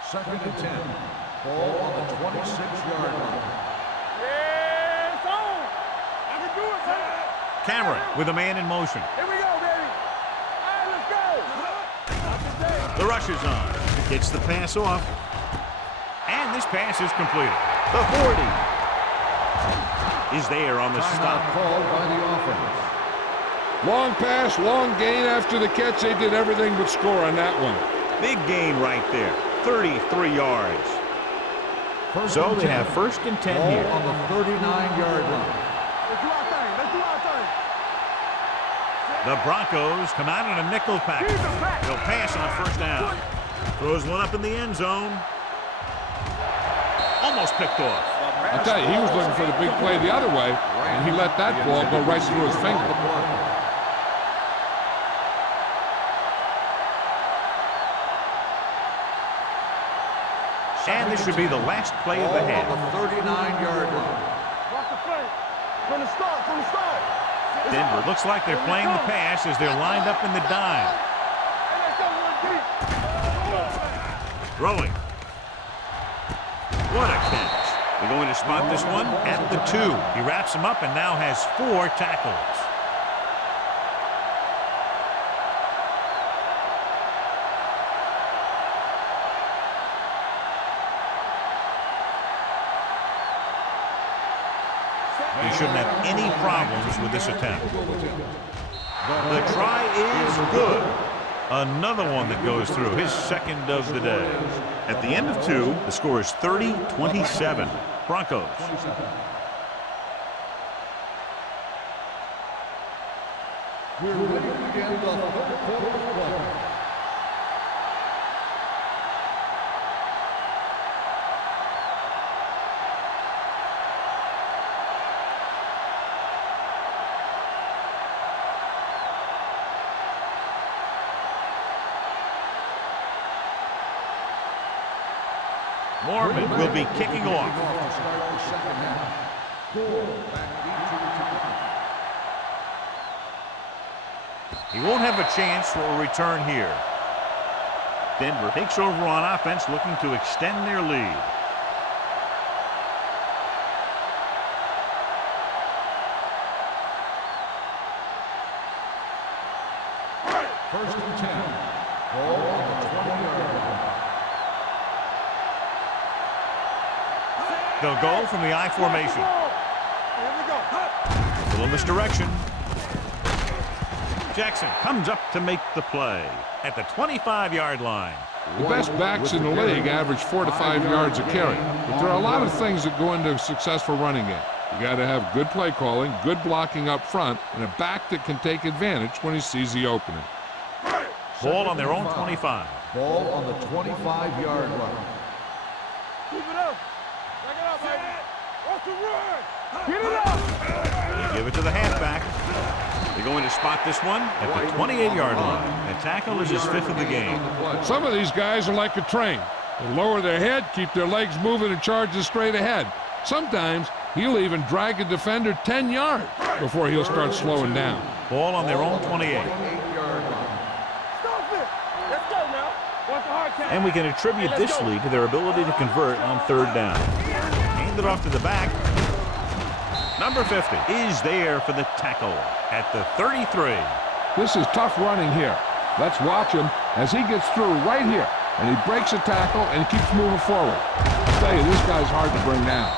Second and 10. Ball on the 26-yard line. Yeah, it's on. I can do it, man. Cameron with a man in motion. Here we go, baby. All right, let's go. The rush is on. Gets the pass off. And this pass is completed. The 40 is there on the stop. Called by the offense. Long pass, long gain after the catch. They did everything but score on that one. Big gain right there. 33 yards. So they have 1st and 10 here. On the 39-yard line. Let's do our thing. Let's do our thing. The Broncos come out in a nickel package. They'll pass on 1st down. Throws one up in the end zone. Almost picked off. I tell you, he was looking for the big play the other way, and he let that ball go right through his finger. And this should be the last play of the half. On the 39-yard line. Watch the play. From the start. From the start. Denver looks like they're playing the pass as they're lined up in the dime. Hey, let's go one deep. Throwing. What a catch. They're going to spot this one at the 2. He wraps him up and now has 4 tackles. He shouldn't have any problems with this attempt. The try is good. Another one that goes through, his 2nd of the day. At the end of 2, the score is 30-27. Broncos. We're ready to begin the 3rd quarter of play. Mormon will be kicking off. He won't have a chance for a return here. Denver takes over on offense, looking to extend their lead. First and 10. Ball on the 20-yard line. They'll go from the I formation. Here we go. Little misdirection. Jackson comes up to make the play at the 25-yard line. The best backs in the league average 4 to 5 yards a carry. But there are a lot of things that go into a successful running game. You got to have good play calling, good blocking up front, and a back that can take advantage when he sees the opening. Ball on their own 25. Ball on the 25-yard line. Keep it up. Back it up, baby. Watch the run. Get it up. They give it to the halfback. They're going to spot this one at the 28-yard line. The tackle is his 5th of the game. Some of these guys are like a train. They lower their head, keep their legs moving, and charge it straight ahead. Sometimes he'll even drag a defender 10 yards before he'll start slowing down. Ball on their own 28. Stop it. Let's go now. Watch the hard catch. And we can attribute this lead to their ability to convert on 3rd down. Hand it off to the back. Number 50 is there for the tackle at the 33. This is tough running here. Let's watch him as he gets through right here. And he breaks a tackle and keeps moving forward. I'll tell you, this guy's hard to bring down.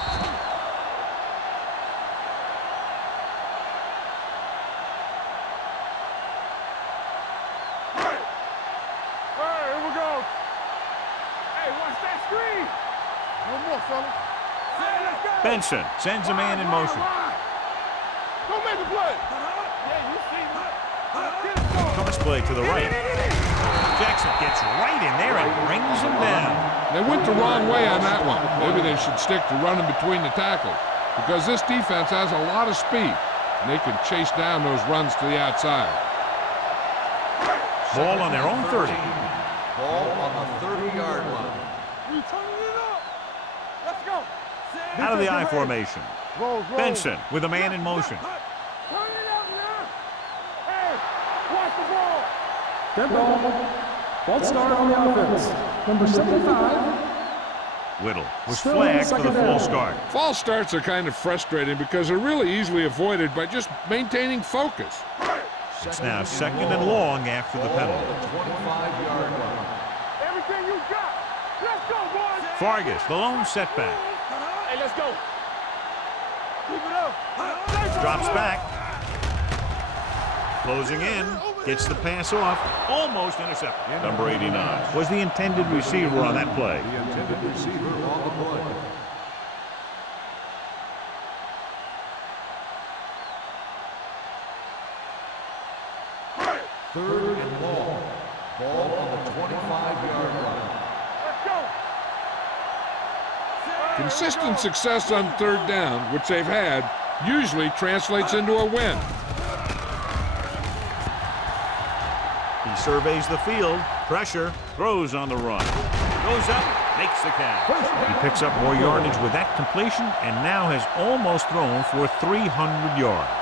Here we go. Hey, watch that screen. No more, fella. Let's go. Benson sends a man in motion. Go make the play. Yeah, you see me. Cross play to the right. Jackson gets right in there and brings him down. They went the wrong way on that one. Maybe they should stick to running between the tackles because this defense has a lot of speed and they can chase down those runs to the outside. Ball on their own 30. Ball on the 30-yard line. We turning it up. Let's go. Out of the I formation. Roll. Benson with a man in motion. Turn it up now. Hey, watch the ball. Dead ball. False start on the offense. Number 75. Whittle was Still flagged for the second false down. start. False starts are kind of frustrating because they're really easily avoided by just maintaining focus. It's now 2nd and long after the penalty. 25-yard line. Everything you got. Let's go, boys. Fargus, the lone setback. Hey, let's go. Keep it up. Drops back. Closing in. Gets the pass off. Almost intercepted. Number 89 was the intended receiver on that play. The intended receiver on the play. 3rd and long. Ball on the 25-yard line. Let's go. Consistent success on 3rd down, which they've had, usually translates into a win. He surveys the field. Pressure. Throws on the run. Goes up. Makes the catch. He picks up more yardage with that completion and now has almost thrown for 300 yards.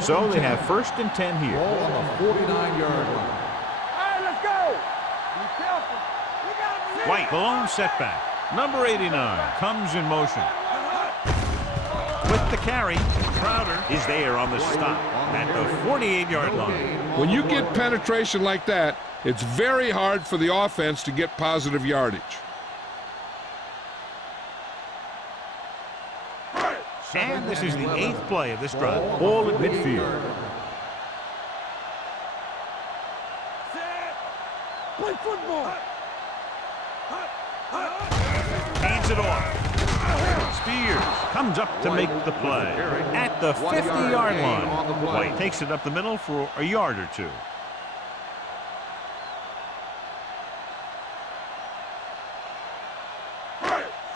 So they have 1st and 10 here. Ball on the 49-yard line. All right, let's go. Be careful. We gotta be White, the lone setback. Number 89 comes in motion. With the carry, Crowder is there on the stop at the 48-yard line. When you get penetration like that, it's very hard for the offense to get positive yardage. And this is the 8th play of this drive. Ball at midfield. Play football. Hands it off. Spears comes up to make the play at the 50-yard line. White takes it up the middle for a yard or two.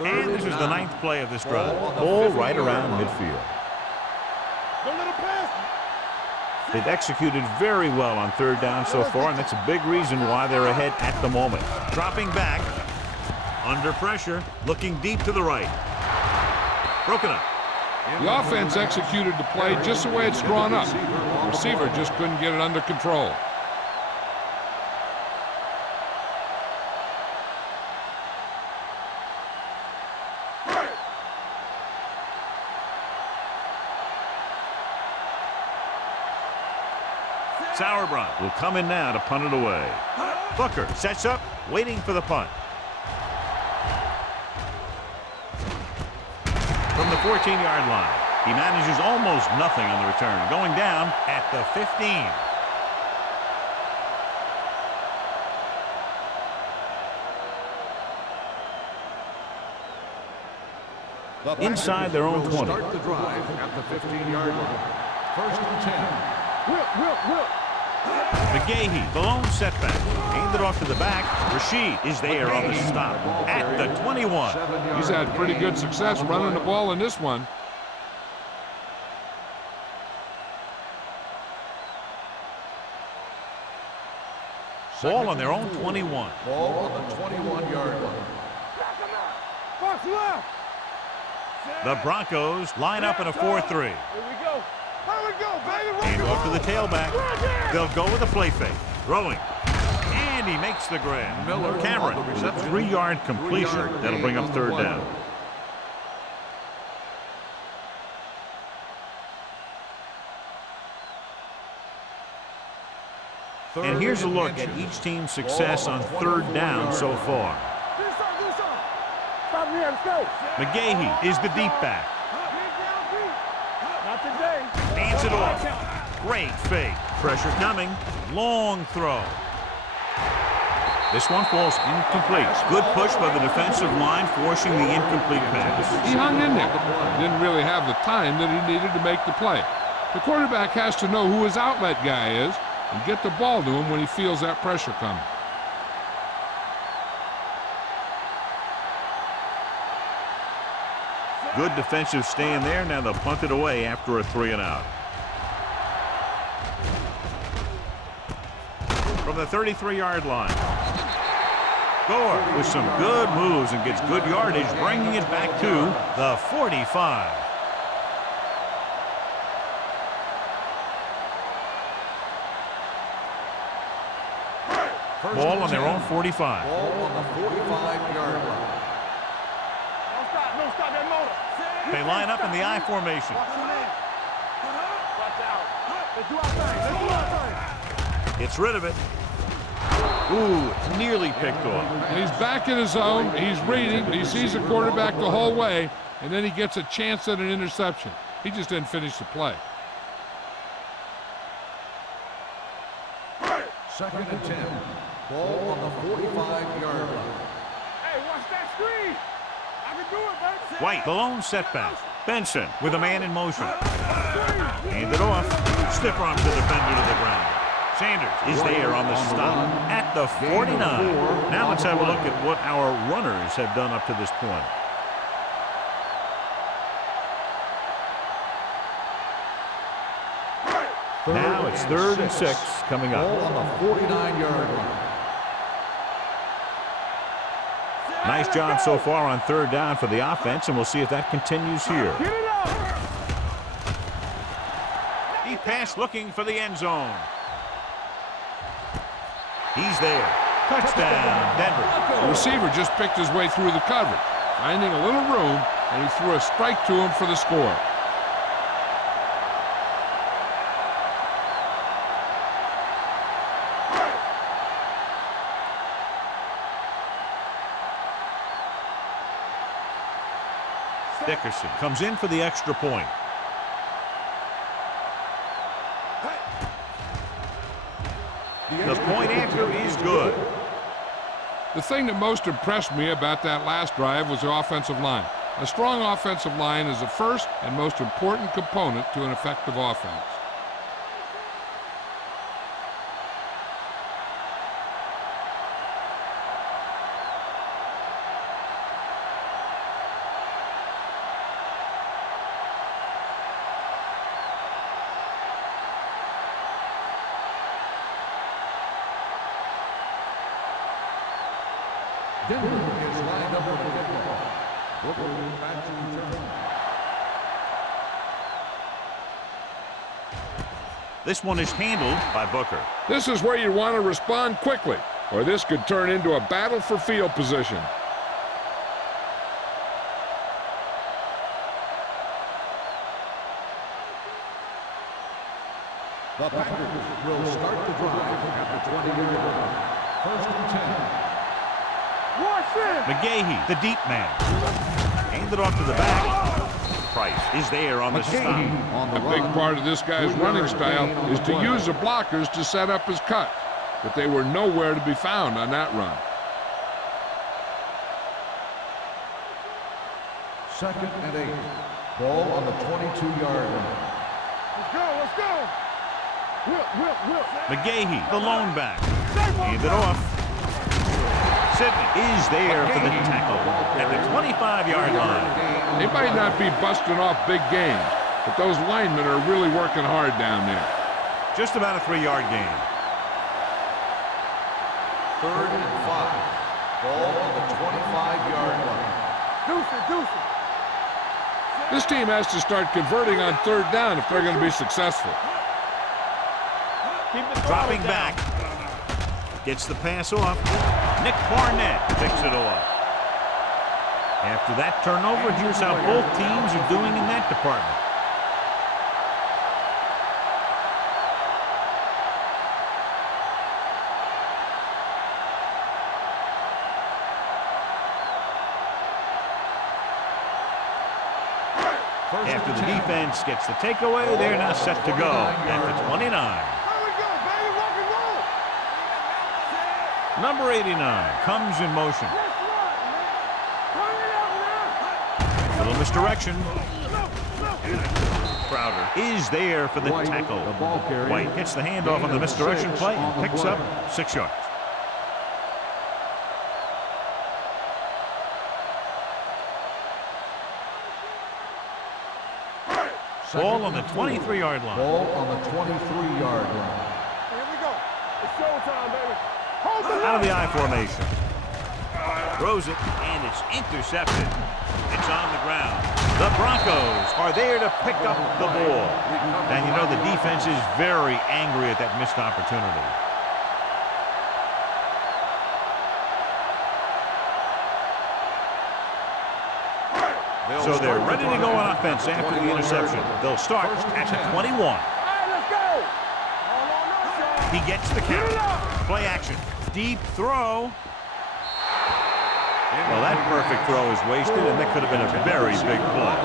And this is the 9th play of this drive. Ball right around midfield. Don't let him pass. They've executed very well on 3rd down so far, and that's a big reason why they're ahead at the moment. Dropping back, under pressure, looking deep to the right. Broken up. The offense executed the play just the way it's drawn up. The receiver just couldn't get it under control. Sauerbrunn will come in now to punt it away. Booker sets up, waiting for the punt. From the 14-yard line, he manages almost nothing on the return, going down at the 15. Inside their own 20. Start the drive at the 15-yard line. 1st and 10. Whip. McGahee, the lone setback. Aimed it off to the back. Rashid is there on the stop at the 21. He's had pretty good success running the ball in this one. Ball on their own 21. Ball on the 21-yard line. Box left. The Broncos line up in a 4-3. Here we go. Here we go, baby. Hand off to the tailback. They'll go with a play fake. Throwing. And he makes the grab. Cameron with a 3-yard completion. That'll bring up 3rd down. And here's a look at each team's success on 3rd down so far. Stop here, let's go. McGahee is the deep back. Not today. Hands it off. Great fake. Pressure coming. Long throw. This one falls incomplete. Good push by the defensive line, forcing the incomplete pass. He hung in there. Didn't really have the time that he needed to make the play. The quarterback has to know who his outlet guy is and get the ball to him when he feels that pressure coming. Good defensive stand there. Now they'll punt it away after a 3-and-out. From the 33-yard line. Gore with some good moves and gets good yardage, bringing it back to the 45. Ball on their own 45. Ball on the 45-yard line. No stop that motor. They line up in the I formation. Watch out. Let's do our thing. Gets rid of it. Ooh, nearly picked off. And he's back in his zone. He's reading. He sees the quarterback the whole way, and then he gets a chance at an interception. He just didn't finish the play. 2nd and 10. Ball on the 45-yard line. Hey, watch that screen. I can do it, baby. White, the lone setback. Benson with a man in motion. Hand it off. Stiff arm to the defender to the ground. Sanders is there on the stop at the 49. Now let's have a look at what our runners have done up to this point. Now it's 3rd and 6 coming up. Ball on the 49-yard line. Nice job so far on 3rd down for the offense, and we'll see if that continues here. Deep pass looking for the end zone. He's there. Touchdown, Denver. The receiver just picked his way through the coverage, finding a little room, and he threw a strike to him for the score. Dickerson comes in for the extra point. The point after is good. The thing that most impressed me about that last drive was the offensive line. A strong offensive line is the first and most important component to an effective offense. Denver is lined up with the kickoff. Booker back to return. This one is handled by Booker. This is where you want to respond quickly, or this could turn into a battle for field position. The Packers will start the drive at the 20-yard line. 1st and 10. McGahee, the deep man. Hand it off to the back. Price is there on the stop. A big part of this guy's running style is to use the blockers to set up his cut, but they were nowhere to be found on that run. 2nd and 8. Ball on the 22-yard line. Let's go. McGahee, the lone back. Hand it off. Sidney is there for the tackle at the 25-yard line. They might not be busting off big gains, but those linemen are really working hard down there. Just about a 3-yard gain. 3rd and 5. Ball on the 25-yard line. Deuce. This team has to start converting on 3rd down if they're going to be successful. Dropping back. Gets the pass off. Nick Barnett picks it off. After that turnover, here's how both teams are doing in that department. After the defense gets the takeaway, they're now set to go at the 29. Number 89 comes in motion. Little misdirection. Crowder is there for the tackle. White gets the handoff on the misdirection play and picks up 6 yards. Ball on the 23-yard line. Ball on the 23-yard line. Here we go. It's showtime, baby. Out of the I formation. Throws it, and it's intercepted. It's on the ground. The Broncos are there to pick up the ball. And you know the defense is very angry at that missed opportunity. So they're ready to go on offense after the interception. They'll start at the 21. All right, let's go. He gets the count. Play action. Deep throw. Well, that perfect throw is wasted, and that could have been a very big play.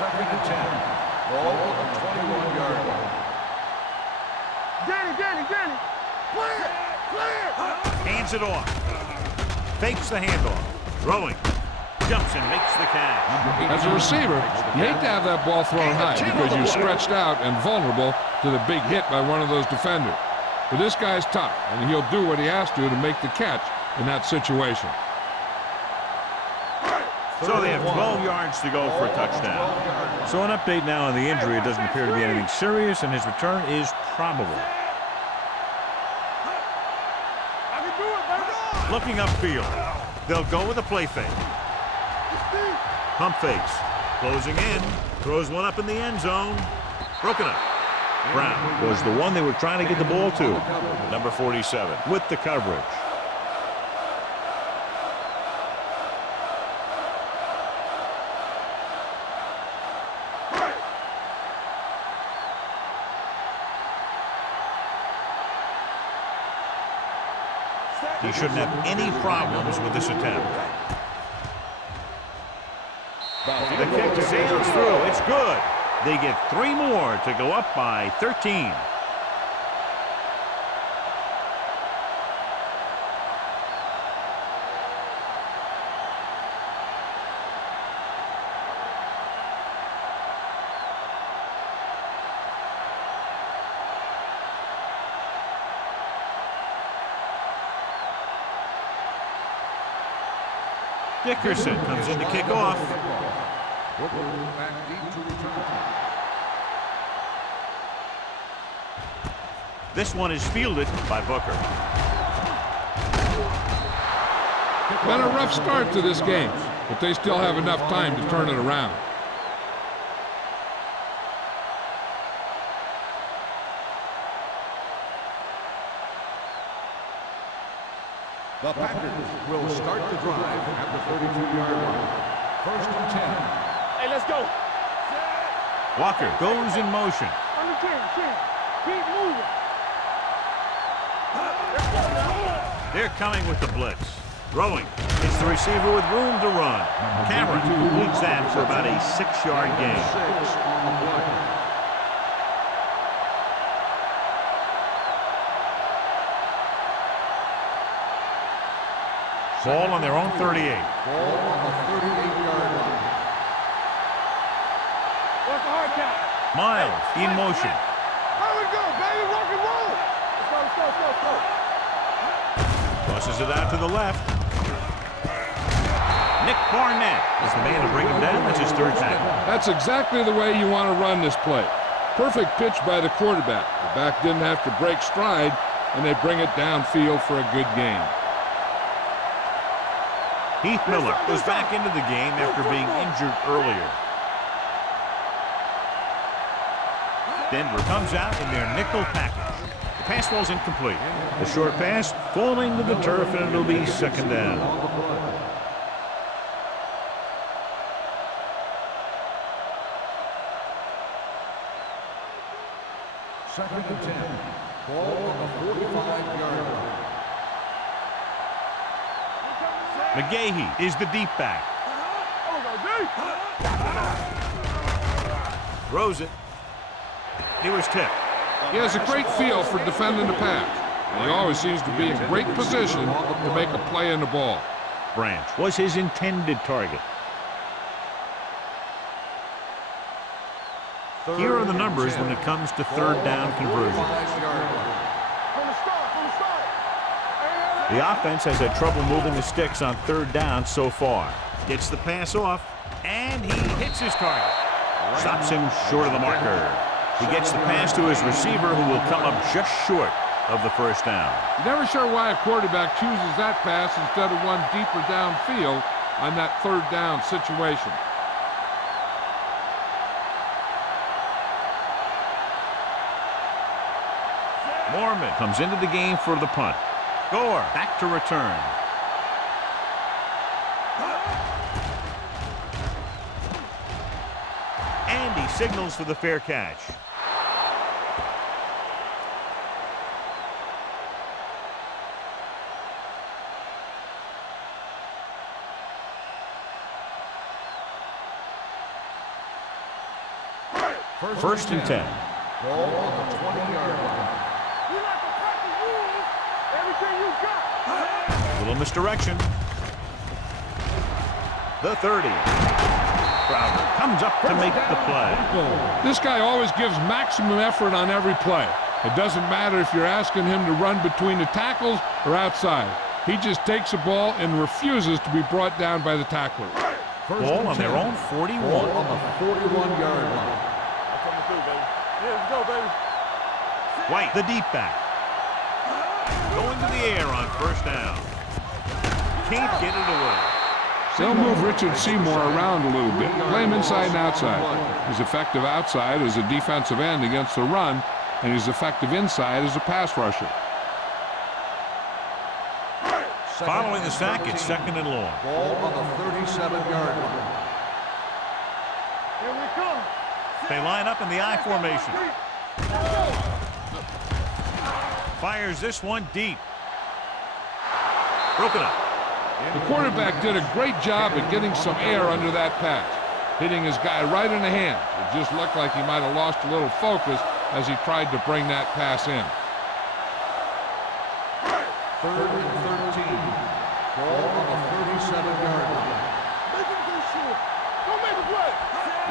2nd and 10. Ball on the 21-yard line. Danny. Hands it off. Fakes the handoff. Throwing. Jumps and makes the catch. As a receiver, you hate to have that ball thrown high because you're stretched out and vulnerable to the big hit by one of those defenders. But this guy's tough, and he'll do what he has to make the catch in that situation. So they have 12 yards to go for a touchdown. So an update now on the injury. It doesn't appear to be anything serious, and his return is probable. Looking upfield. They'll go with a play fake. Pump fakes. Closing in. Throws one up in the end zone. Broken up. Brown was the one they were trying to get the ball to. Number 47 with the coverage. He shouldn't have any problems with this attempt. The kick sails through. It's good. They get 3 more to go up by 13. Dickerson comes in to kick off. This one is fielded by Booker. Been a rough start to this game, but they still have enough time to turn it around. The Packers will start the drive at the 32-yard line. 1st and 10. Hey, let's go. Walker goes in motion. Under 10. Keep moving. They're coming with the blitz. Throwing. It's the receiver with room to run. Cameron leads that for about a 6-yard gain. 6 on the play. Ball on their own 38. Ball on the 38-yard line. What's the hard count? Miles in motion. How we go, baby? Rock and roll. Let's go. Tosses it out to the left. Nick Barnett is the man to bring him down. That's his 3rd tackle. That's exactly the way you want to run this play. Perfect pitch by the quarterback. The back didn't have to break stride, and they bring it downfield for a good gain. Heath Miller goes back into the game after being injured earlier. Denver comes out in their nickel package. The pass ball's incomplete. The short pass falling to the turf, and it'll be 2nd down. Second and 10. Ball on the 45-yard line. McGahee is the deep back. Throws it. It was tipped. He has a great feel for defending the pass, and he always seems to be in great position to make a play in the ball. Branch was his intended target. Here are the numbers when it comes to 3rd down conversion. The offense has had trouble moving the sticks on 3rd down so far. Gets the pass off, and he hits his target. Stops him short of the marker. He gets the pass to his receiver, who will come up just short of the 1st down. You're never sure why a quarterback chooses that pass instead of one deeper downfield on that 3rd down situation. Mormon comes into the game for the punt. Gore back to return. And he signals for the fair catch. First and 10. Ball on the 20-yard line. We like to practice rules. Little misdirection. The 30. Crowder comes up to make the play. This guy always gives maximum effort on every play. It doesn't matter if you're asking him to run between the tackles or outside. He just takes the ball and refuses to be brought down by the tackler. Ball on their own 41. Ball on the 41-yard line. Let's go, baby. White, the deep back. Going to the air on first down. Can't get it away. They'll move Richard Seymour around a little bit, play him inside and outside. He's effective outside as a defensive end against the run, and he's effective inside as a pass rusher. Following the sack, it's second and long. Ball on the 37-yard line. Here we come. They line up in the I formation. Fires this one deep. Broken up. The quarterback did a great job at getting some air under that pass, hitting his guy right in the hand. It just looked like he might have lost a little focus as he tried to bring that pass in. 3rd and 13. Ball on the 37-yard line. Make him go short. Don't make a play.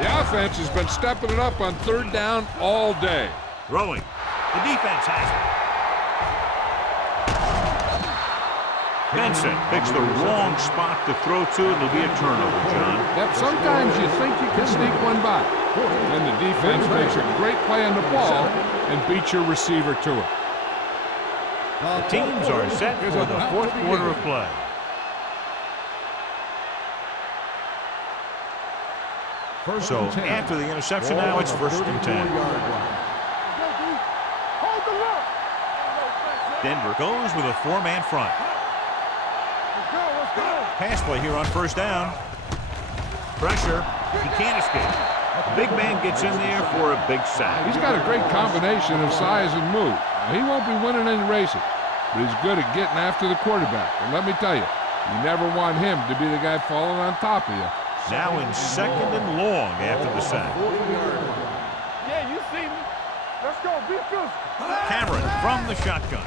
The offense has been stepping it up on 3rd down all day. Throwing. The defense has it. Benson picks the wrong spot to throw to. It'll be a turnover, John. Yep, sometimes you think you can sneak one by. Then the defense makes a great play on the ball and beats your receiver to it. The teams are set for the fourth quarter of play. So after the interception, now it's 1st and 10. Hold the look. Denver goes with a 4-man front. Let's go. Pass play here on first down. Pressure. He can't escape. Big man gets in there for a big sack. He's got a great combination of size and move. Now, he won't be winning any races, but he's good at getting after the quarterback. And let me tell you, you never want him to be the guy falling on top of you. Now in second and long after the sack. Yeah, you see me. Let's go. Be physical. Cameron from the shotgun.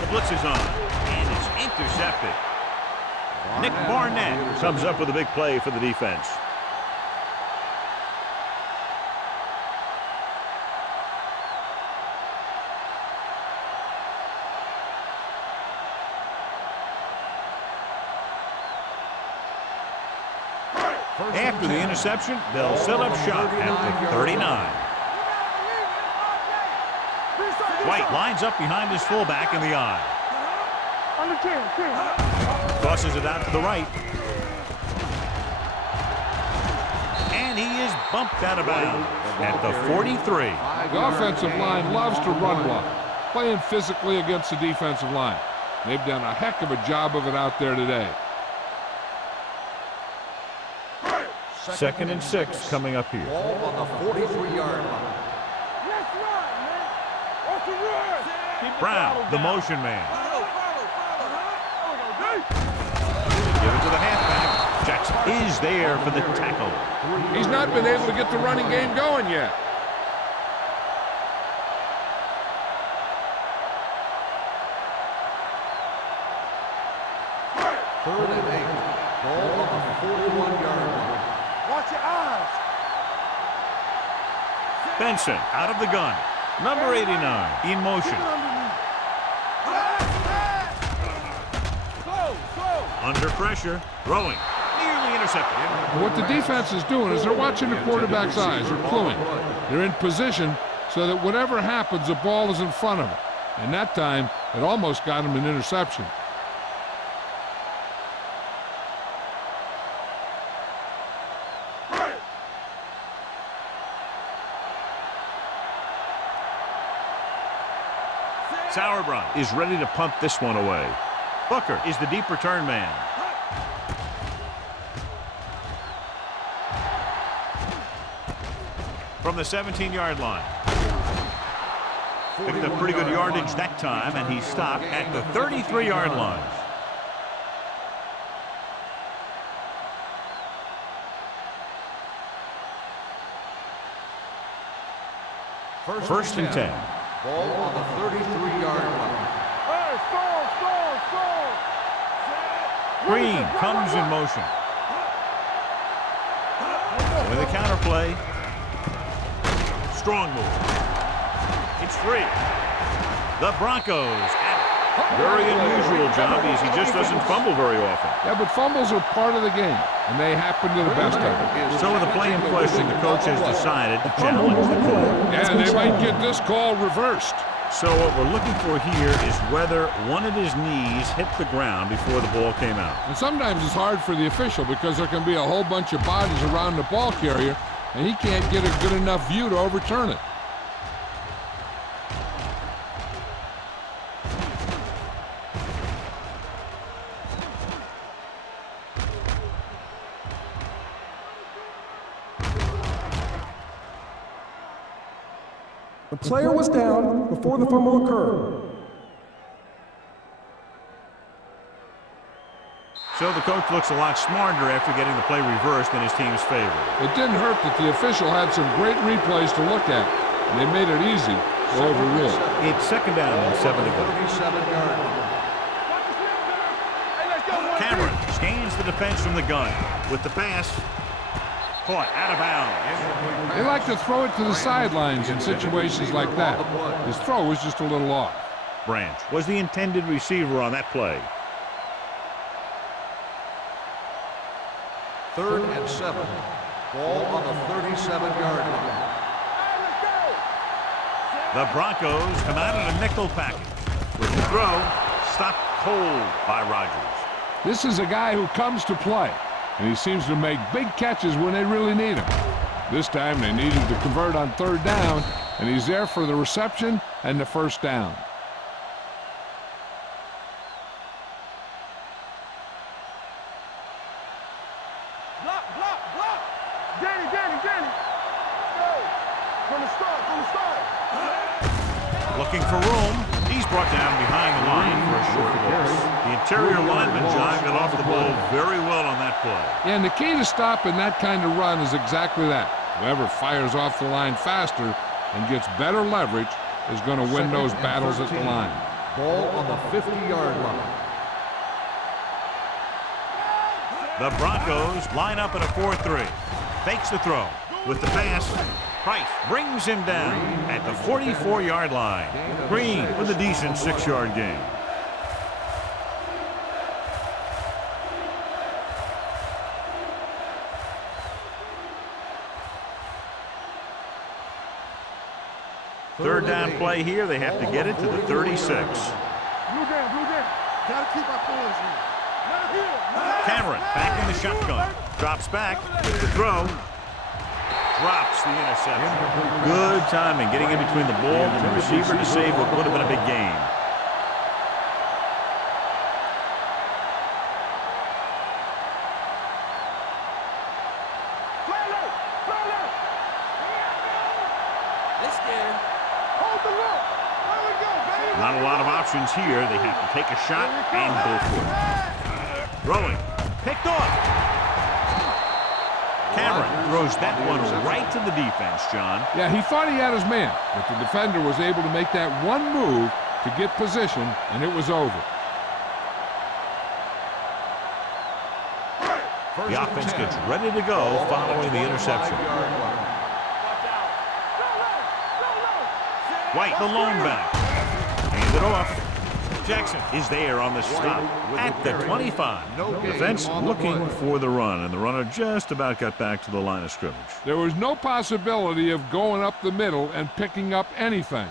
The blitz is on, and it's intercepted. Nick Barnett comes up with a big play for the defense. After the interception, they'll set up shop at the 39. White lines up behind his fullback in the I. Under 10. Crosses it out to the right. And he is bumped out of bounds at the 43. The offensive line loves to run block, playing physically against the defensive line. They've done a heck of a job of it out there today. 2nd and 6 coming up here. Ball on the 43-yard line. Let's run, man. What's the run? Brown, the motion man. Give it to the halfback. Jackson is there for the tackle. He's not been able to get the running game going yet. Third and 8. Ball on the 41-yard line. Watch your eyes. Benson out of the gun. Number 89 in motion. Under pressure. Throwing. Nearly intercepted. What the defense is doing is they're watching the quarterback's eyes. They're cluing. They're in position so that whatever happens, the ball is in front of them. And that time, it almost got him an interception. Sauerbrunn is ready to punt this one away. Booker is the deep return man. From the 17-yard line. Picked up pretty good yardage that time, and he stopped at the 33-yard line. First and 10. Ball on the 33-yard line. Hey, strong. Green comes in motion. With a counter play. Strong move. It's free. The Broncos have it. Very unusual, John, because he just doesn't fumble very often. Yeah, but fumbles are part of the game, and they happen to the best of them. So with the play in question, the coach has decided to challenge the call. Yeah, they might get this call reversed. So what we're looking for here is whether one of his knees hit the ground before the ball came out. And sometimes it's hard for the official because there can be a whole bunch of bodies around the ball carrier, and he can't get a good enough view to overturn it. The player was down before the fumble occurred. So the coach looks a lot smarter after getting the play reversed in his team's favor. It didn't hurt that the official had some great replays to look at, and they made it easy to overrule. It's second down and 7 to go. 37-yard line. Cameron scans the defense from the gun with the pass. Caught out of bounds. They like to throw it to the sidelines in situations like that. His throw was just a little off. Branch was the intended receiver on that play. 3rd and 7. Ball on the 37-yard line. The Broncos come out in a nickel package. With the throw, stopped cold by Rodgers. This is a guy who comes to play, and he seems to make big catches when they really need him. This time they needed to convert on 3rd down, and he's there for the reception and the 1st down. Block, block, block. Danny. Let's go. From the start. Looking for room. He's brought down behind the line for a short loss. The interior lineman, John, got off the ball very well on that play. Yeah, and the key to stopping that kind of run is exactly that. Whoever fires off the line faster and gets better leverage is going to win those battles at the line. Ball on the 50-yard line. The Broncos line up in a 4-3. Fakes the throw. With the pass, Price brings him down at the 44-yard line. Green with a decent 6-yard gain. Third down play here. They have to get it to the 36. Blue down. Gotta keep our points in. Cameron back in the shotgun. Drops back with the throw. Drops the interception. Good timing, getting in between the ball and the receiver to save what would have been a big gain. Not a lot of options here. They have to take a shot and go for it. Throwing. Picked off. Cameron throws that one right to the defense, John. Yeah, he thought he had his man, but the defender was able to make that one move to get position, and it was over. The offense gets ready to go following the interception. White, the lone back. Hand it off. Jackson is there on the stop at the 25. Defense looking for the run, and the runner just about got back to the line of scrimmage. There was no possibility of going up the middle and picking up anything.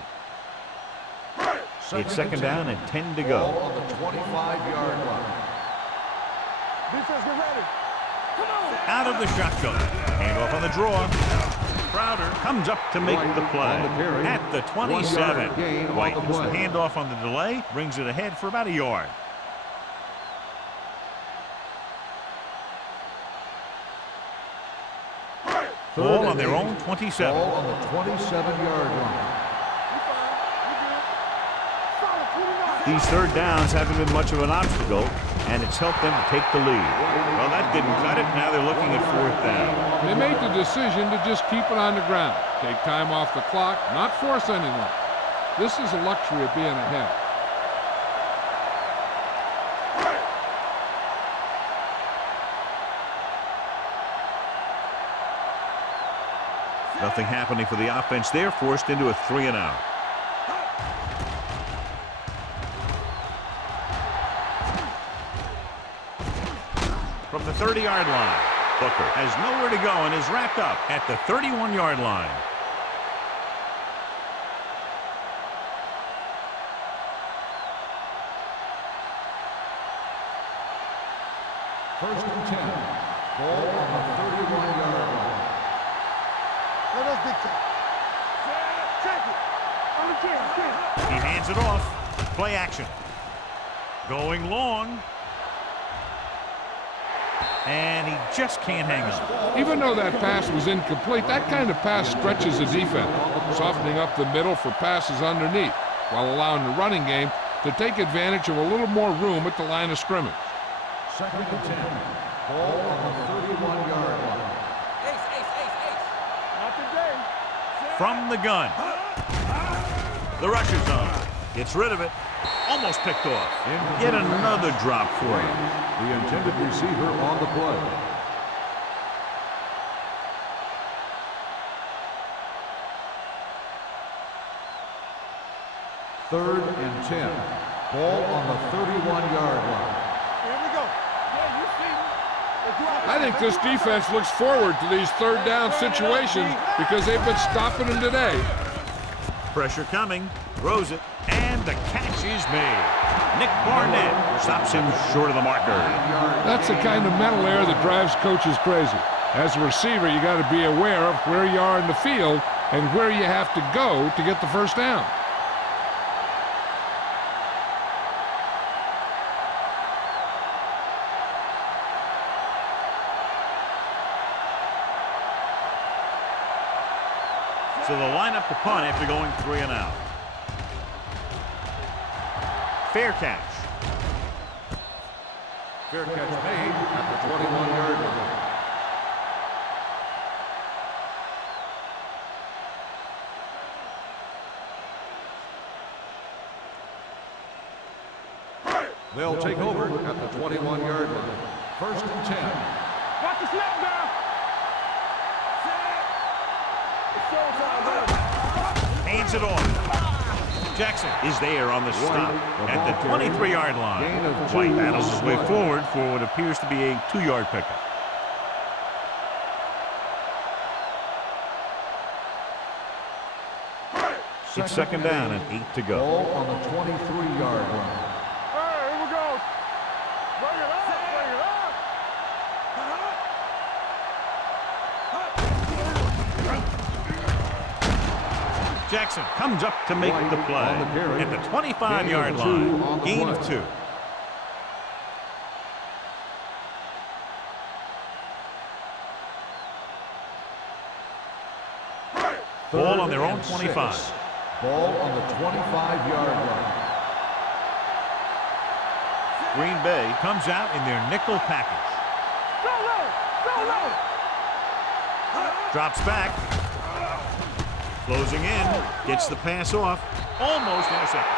It's second down and 10 to go. Ball on the 25-yard line. Defense, get ready. Come on. Out of the shotgun. Handoff on the draw. Crowder comes up to make the play at the 27. White puts the handoff on the delay, brings it ahead for about a yard. Ball on their own 27. Ball on the 27-yard line. These third downs haven't been much of an obstacle, and it's helped them to take the lead. Well, that didn't cut it. Now they're looking at fourth down. They made the decision to just keep it on the ground. Take time off the clock, not force anything. This is a luxury of being ahead. Nothing happening for the offense there, forced into a 3-and-out. From the 30-yard line, Booker has nowhere to go and is wrapped up at the 31-yard line. First and 10. Ball on the 31-yard line. Let us be check it. On the 10. He hands it off. Play action. Going long. And he just can't hang on. Even though that pass was incomplete, that kind of pass stretches the defense, softening up the middle for passes underneath, while allowing the running game to take advantage of a little more room at the line of scrimmage. Second and 10. Ball on the 31-yard line. Not today. From the gun. The rush is on. Gets rid of it. Almost picked off. Yet another drop for him. The intended receiver on the play. Third and 10. Ball on the 31-yard line. Here we go. Yeah, you see me. I think this defense looks forward to these third down situations because they've been stopping them today. Pressure coming. Throws it. And the catch is made. Nick Barnett stops him short of the marker. That's the kind of mental error that drives coaches crazy. As a receiver, you got to be aware of where you are in the field and where you have to go to get the first down. So they'll line up the punt after going 3-and-out. Fair catch. Fair catch made at the 21-yard line. They'll take over at the 21-yard line. First and 10. Watch the snap now. Hands it off. Jackson is there on the stop at the 23-yard line. White battles his way forward for what appears to be a 2-yard pickup. It's second down and 8 to go. Ball on the 23-yard line. Hey, here we go. Bring it up, bring it up. Jackson comes up to make the play at the 25-yard line. Gain of 2. Ball on their own 25. Ball on the 25-yard line. Green Bay comes out in their nickel package. Go low, go low. Drops back. Closing in. Gets the pass off. Almost intercepted.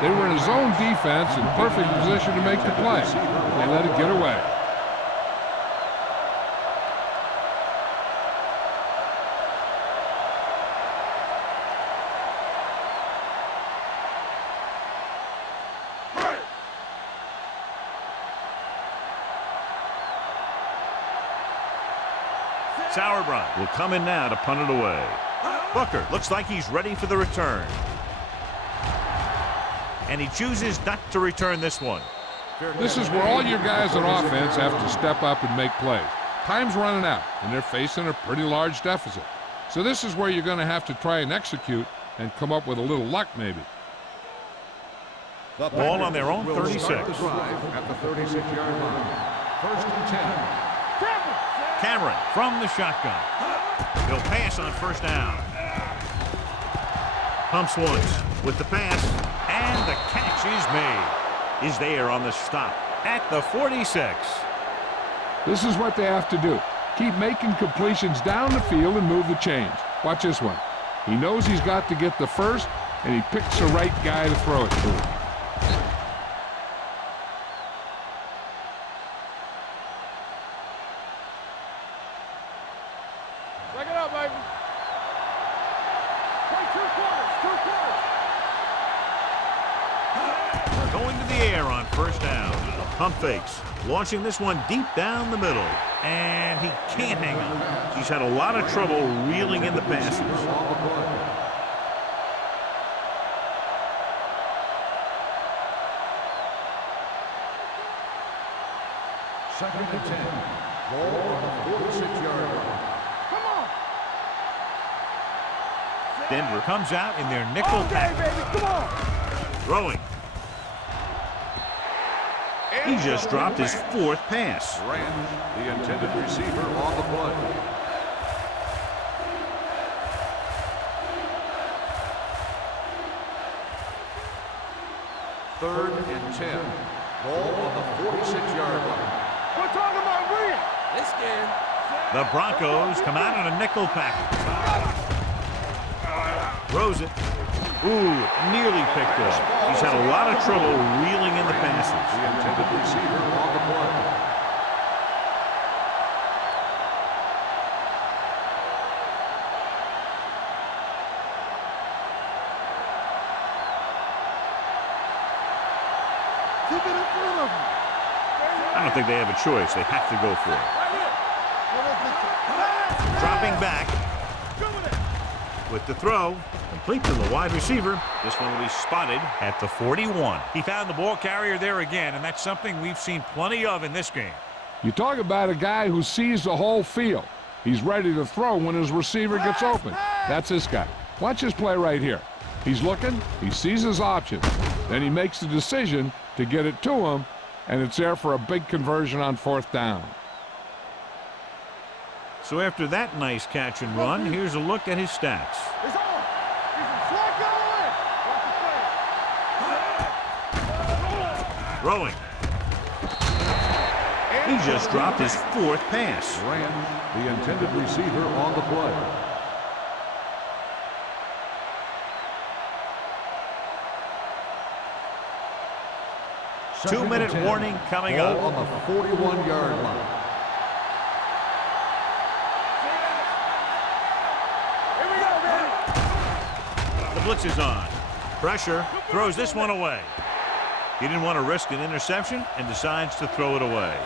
They were in a zone defense in perfect position to make the play. They let it get away. Sauerbrunn will come in now to punt it away. Booker looks like he's ready for the return. And he chooses not to return this one. This is where all your guys on offense have to step up and make plays. Time's running out, and they're facing a pretty large deficit. So this is where you're going to have to try and execute and come up with a little luck maybe. Ball on their own 36. Start the drive at the 36-yard line. First and 10. Cameron from the shotgun. He'll pass on first down. Pumps once with the pass, and the catch is made. Is there on the stop at the 46. This is what they have to do. Keep making completions down the field and move the chains. Watch this one. He knows he's got to get the first, and he picks the right guy to throw it to. Back it up, baby. Play 2 quarters, 2 quarters. Going to the air on first down. Pump fakes. Launching this one deep down the middle. And he can't hang on. He's had a lot of trouble reeling in the passes. Second and 10. Ball on the 46-yard line. Come on. Denver comes out in their nickel pack. Baby, come on. Throwing. He just dropped his 4th pass. Rams, the intended receiver on the play. Third and 10. Ball on the 46-yard line. We're talking about Reed. This game. The Broncos come out in a nickel package. Throws it. Ooh, nearly picked off. He's had a lot of trouble reeling in the passes. The intended receiver on the play. Keep it in front of him. I don't think they have a choice. They have to go for it. Dropping back with the throw. Complete to the wide receiver. This one will be spotted at the 41. He found the ball carrier there again, and that's something we've seen plenty of in this game. You talk about a guy who sees the whole field. He's ready to throw when his receiver gets open. That's this guy. Watch his play right here. He's looking, he sees his options. Then he makes the decision to get it to him, and it's there for a big conversion on 4th down. So after that nice catch and run, here's a look at his stats. It's on. Throwing. He just dropped his 4th pass. Rams, the intended receiver on the play. Two-minute warning coming Ball up. on the 41-yard line. Here we go, baby. The blitz is on. Pressure. Throws this one away. He didn't want to risk an interception and decides to throw it away.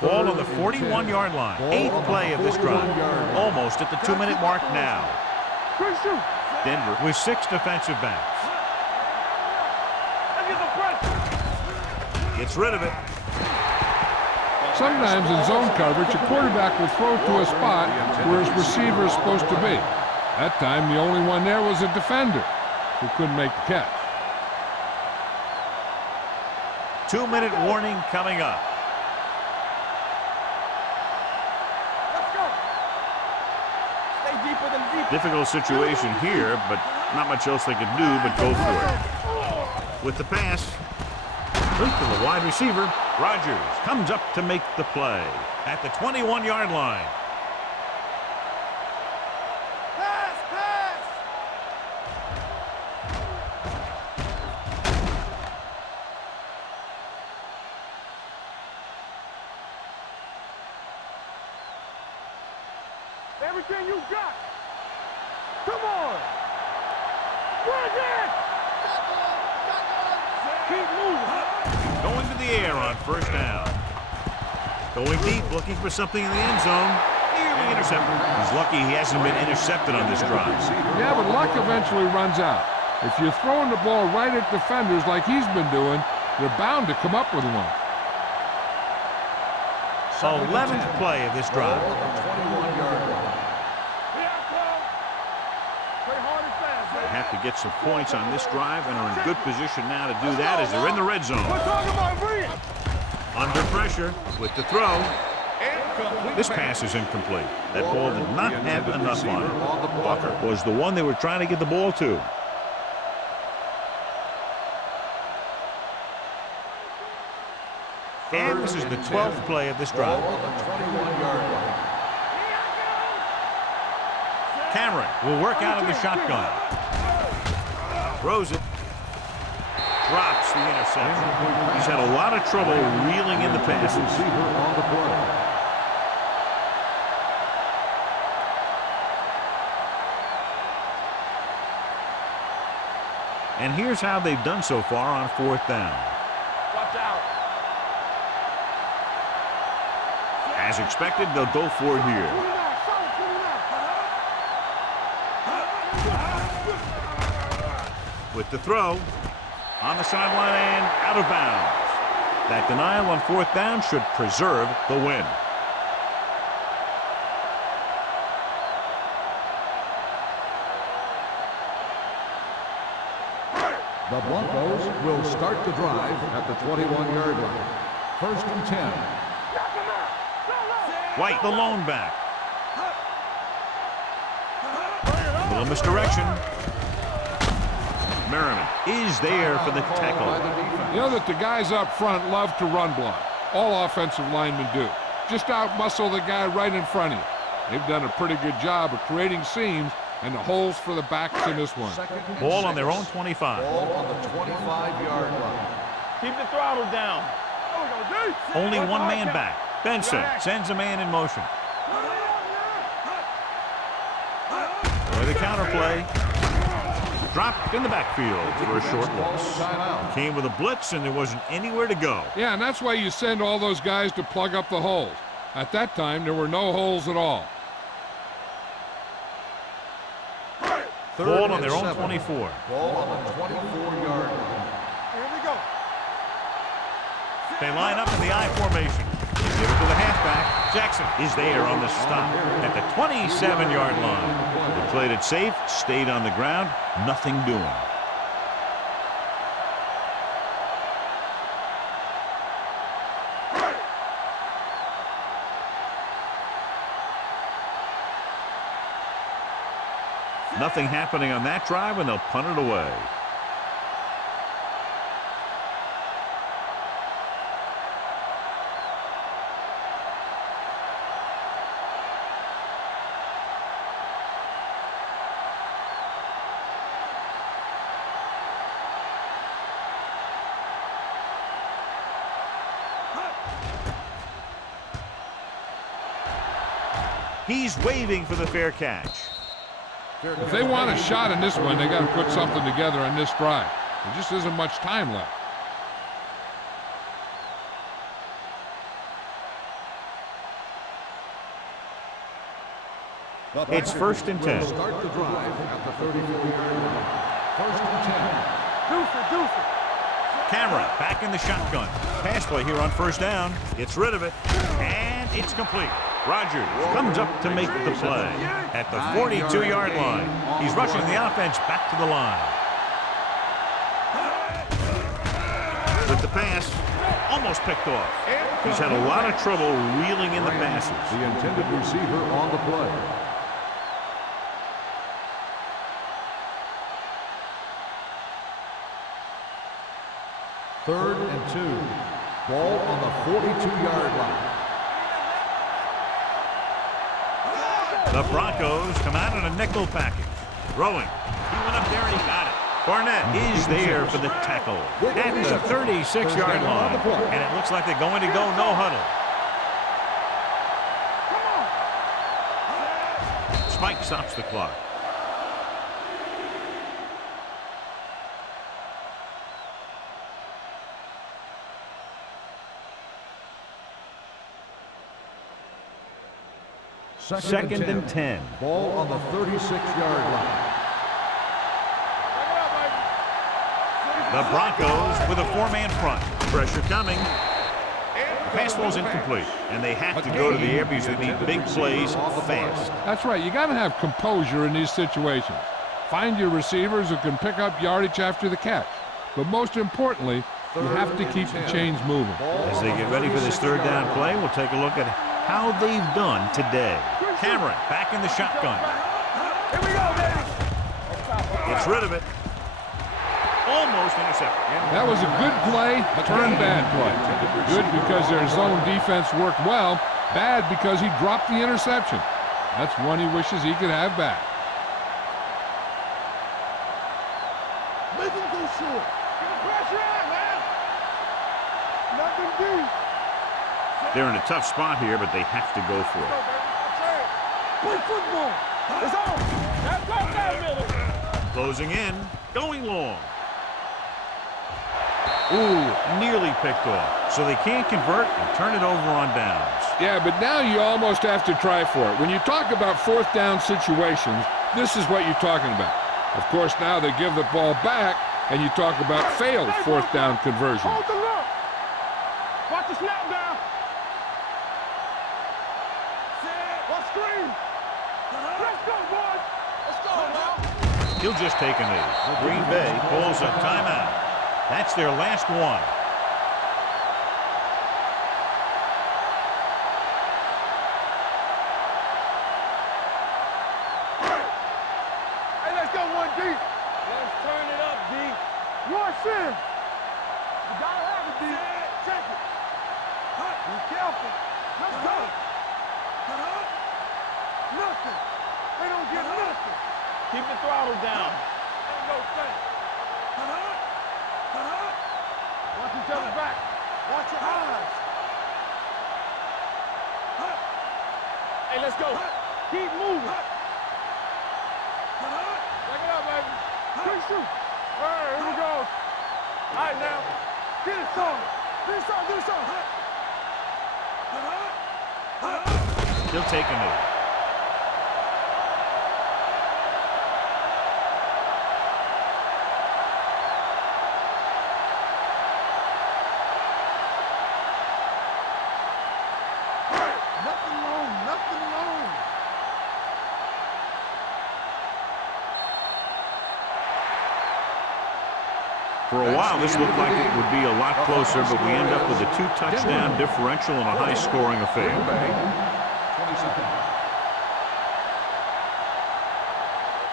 Ball on the 41-yard line. 8th play of this drive. Almost at the 2-minute mark now. Denver with 6 defensive backs. Gets rid of it. Sometimes in zone coverage, a quarterback will throw to a spot where his receiver is supposed to be. That time, the only one there was a defender who couldn't make the catch. 2-minute warning coming up. Let's go. Stay deeper than deep. Difficult situation here, but not much else they can do but go for it. With the pass, complete to the wide receiver. Rodgers comes up to make the play at the 21-yard line. Pass, pass. Everything you got. Come on. Bring it. Keep moving. Going to the air on first down. Going deep, looking for something in the end zone. Nearly intercepted. He's lucky he hasn't been intercepted on this drive. Yeah, but luck eventually runs out. If you're throwing the ball right at defenders like he's been doing, they're bound to come up with one. 11th play of this drive. Ball on the 21-yard line. Have to get some points on this drive and are in good position now to do that as they're in the red zone. We're talking about Reed. Under pressure with the throw. This pass is incomplete. That ball did not have enough on it. Walker was the one they were trying to get the ball to. And this is the 12th play of this drive. Ball on the 21-yard line. Cameron will work out of the shotgun. Throws it. drops the interception. He's had a lot of trouble reeling in the passes. Receiver on the play. And here's how they've done so far on 4th down. Watch out. As expected, they'll go for it here. 29, solid 29. With the throw, on the sideline and out of bounds. That denial on 4th down should preserve the win. The Broncos will start the drive at the 21-yard line. 1st and 10. White, the lone back. A little misdirection. Merriman is there for the tackle. You know that the guys up front love to run block. All offensive linemen do. Just out-muscle the guy right in front of you. They've done a pretty good job of creating seams and the holes for the backs in this one. Ball on their own 25. Ball on the 25-yard line. Keep the throttle down. Only one man back. Benson sends a man in motion. For the counter play. Dropped in the backfield for a short loss. Came with a blitz and there wasn't anywhere to go. Yeah, and that's why you send all those guys to plug up the holes. At that time, there were no holes at all. Ball on their own 24. Ball on the 24-yard line. Here we go. They line up in the I formation. Give it to the halfback. Jackson is there on the stop at the 27-yard line. They played it safe, stayed on the ground, nothing doing. Nothing happening on that drive, and they'll punt it away. He's waving for the fair catch. If they want a shot in this one, they got to put something together on this drive. There just isn't much time left. It's 1st and 10. Start the drive at the 34-yard line. 1st and 10. Deuce. Cameron back in the shotgun. Pass play here on 1st down. Gets rid of it, and it's complete. Rogers comes up to make the play at the 42-yard line. He's rushing the offense back to the line. With the pass, almost picked off. He's had a lot of trouble reeling in the passes. The intended receiver on the play. Third and 2. Ball on the 42-yard line. The Broncos come out in a nickel package. Throwing. He went up there and he got it. Barnett is there for the tackle at the 36-yard line. And it looks like they're going to go no huddle. Spike stops the clock. Second and 10. Ball on the 36-yard line. The Broncos with a 4-man front. Pressure coming. The pass ball's incomplete, and they have to go to the air because they need big plays fast. That's right. You got to have composure in these situations. Find your receivers who can pick up yardage after the catch. But most importantly, you have to keep the chains moving. As they get ready for this 3rd down play, we'll take a look at how they've done today. Cameron back in the shotgun. Here we go, baby. Gets rid of it. Almost intercepted. That was a good play, turned bad play. Good because their zone defense worked well. Bad because he dropped the interception. That's one he wishes he could have back. Make him go short. Nothing deep. They're in a tough spot here, but they have to go for it. Play football. It's on. Now go down middle. Closing in, going long. Ooh, nearly picked off. So they can't convert and turn it over on downs. Yeah, but now you almost have to try for it. When you talk about fourth down situations, this is what you're talking about. Of course, now they give the ball back, and you talk about failed fourth down conversion. Hold the look. Watch the snap down. Watch screen. Let's go, boys. Let's go, now. He'll just take a knee. Green Bay pulls a timeout. That's their last one. Hey, let's go one deep. Let's turn it up, D. Rush in. You gotta have it, D. Check it. Be careful. Let's go. Nothing. They don't get nothing. Keep the throttle down. Ain't no thing. Watch each other's back. Watch your eyes. Hey, let's go. Keep moving. Back it up, baby. Quick shoot. All right, here we go. All right, now. Get it started. Get it started. Get it started. He'll take a knee. Nothing long. Nothing long. For a while, this looked like it would be a lot closer, but we end up with a 2-touchdown differential and a high-scoring affair.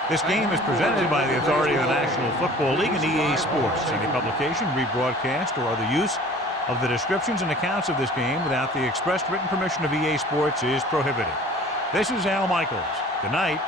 This game is presented by the authority of the National Football League and EA Sports. Any publication, rebroadcast, or other use of the descriptions and accounts of this game without the expressed written permission of EA Sports is prohibited. This is Al Michaels. Good night.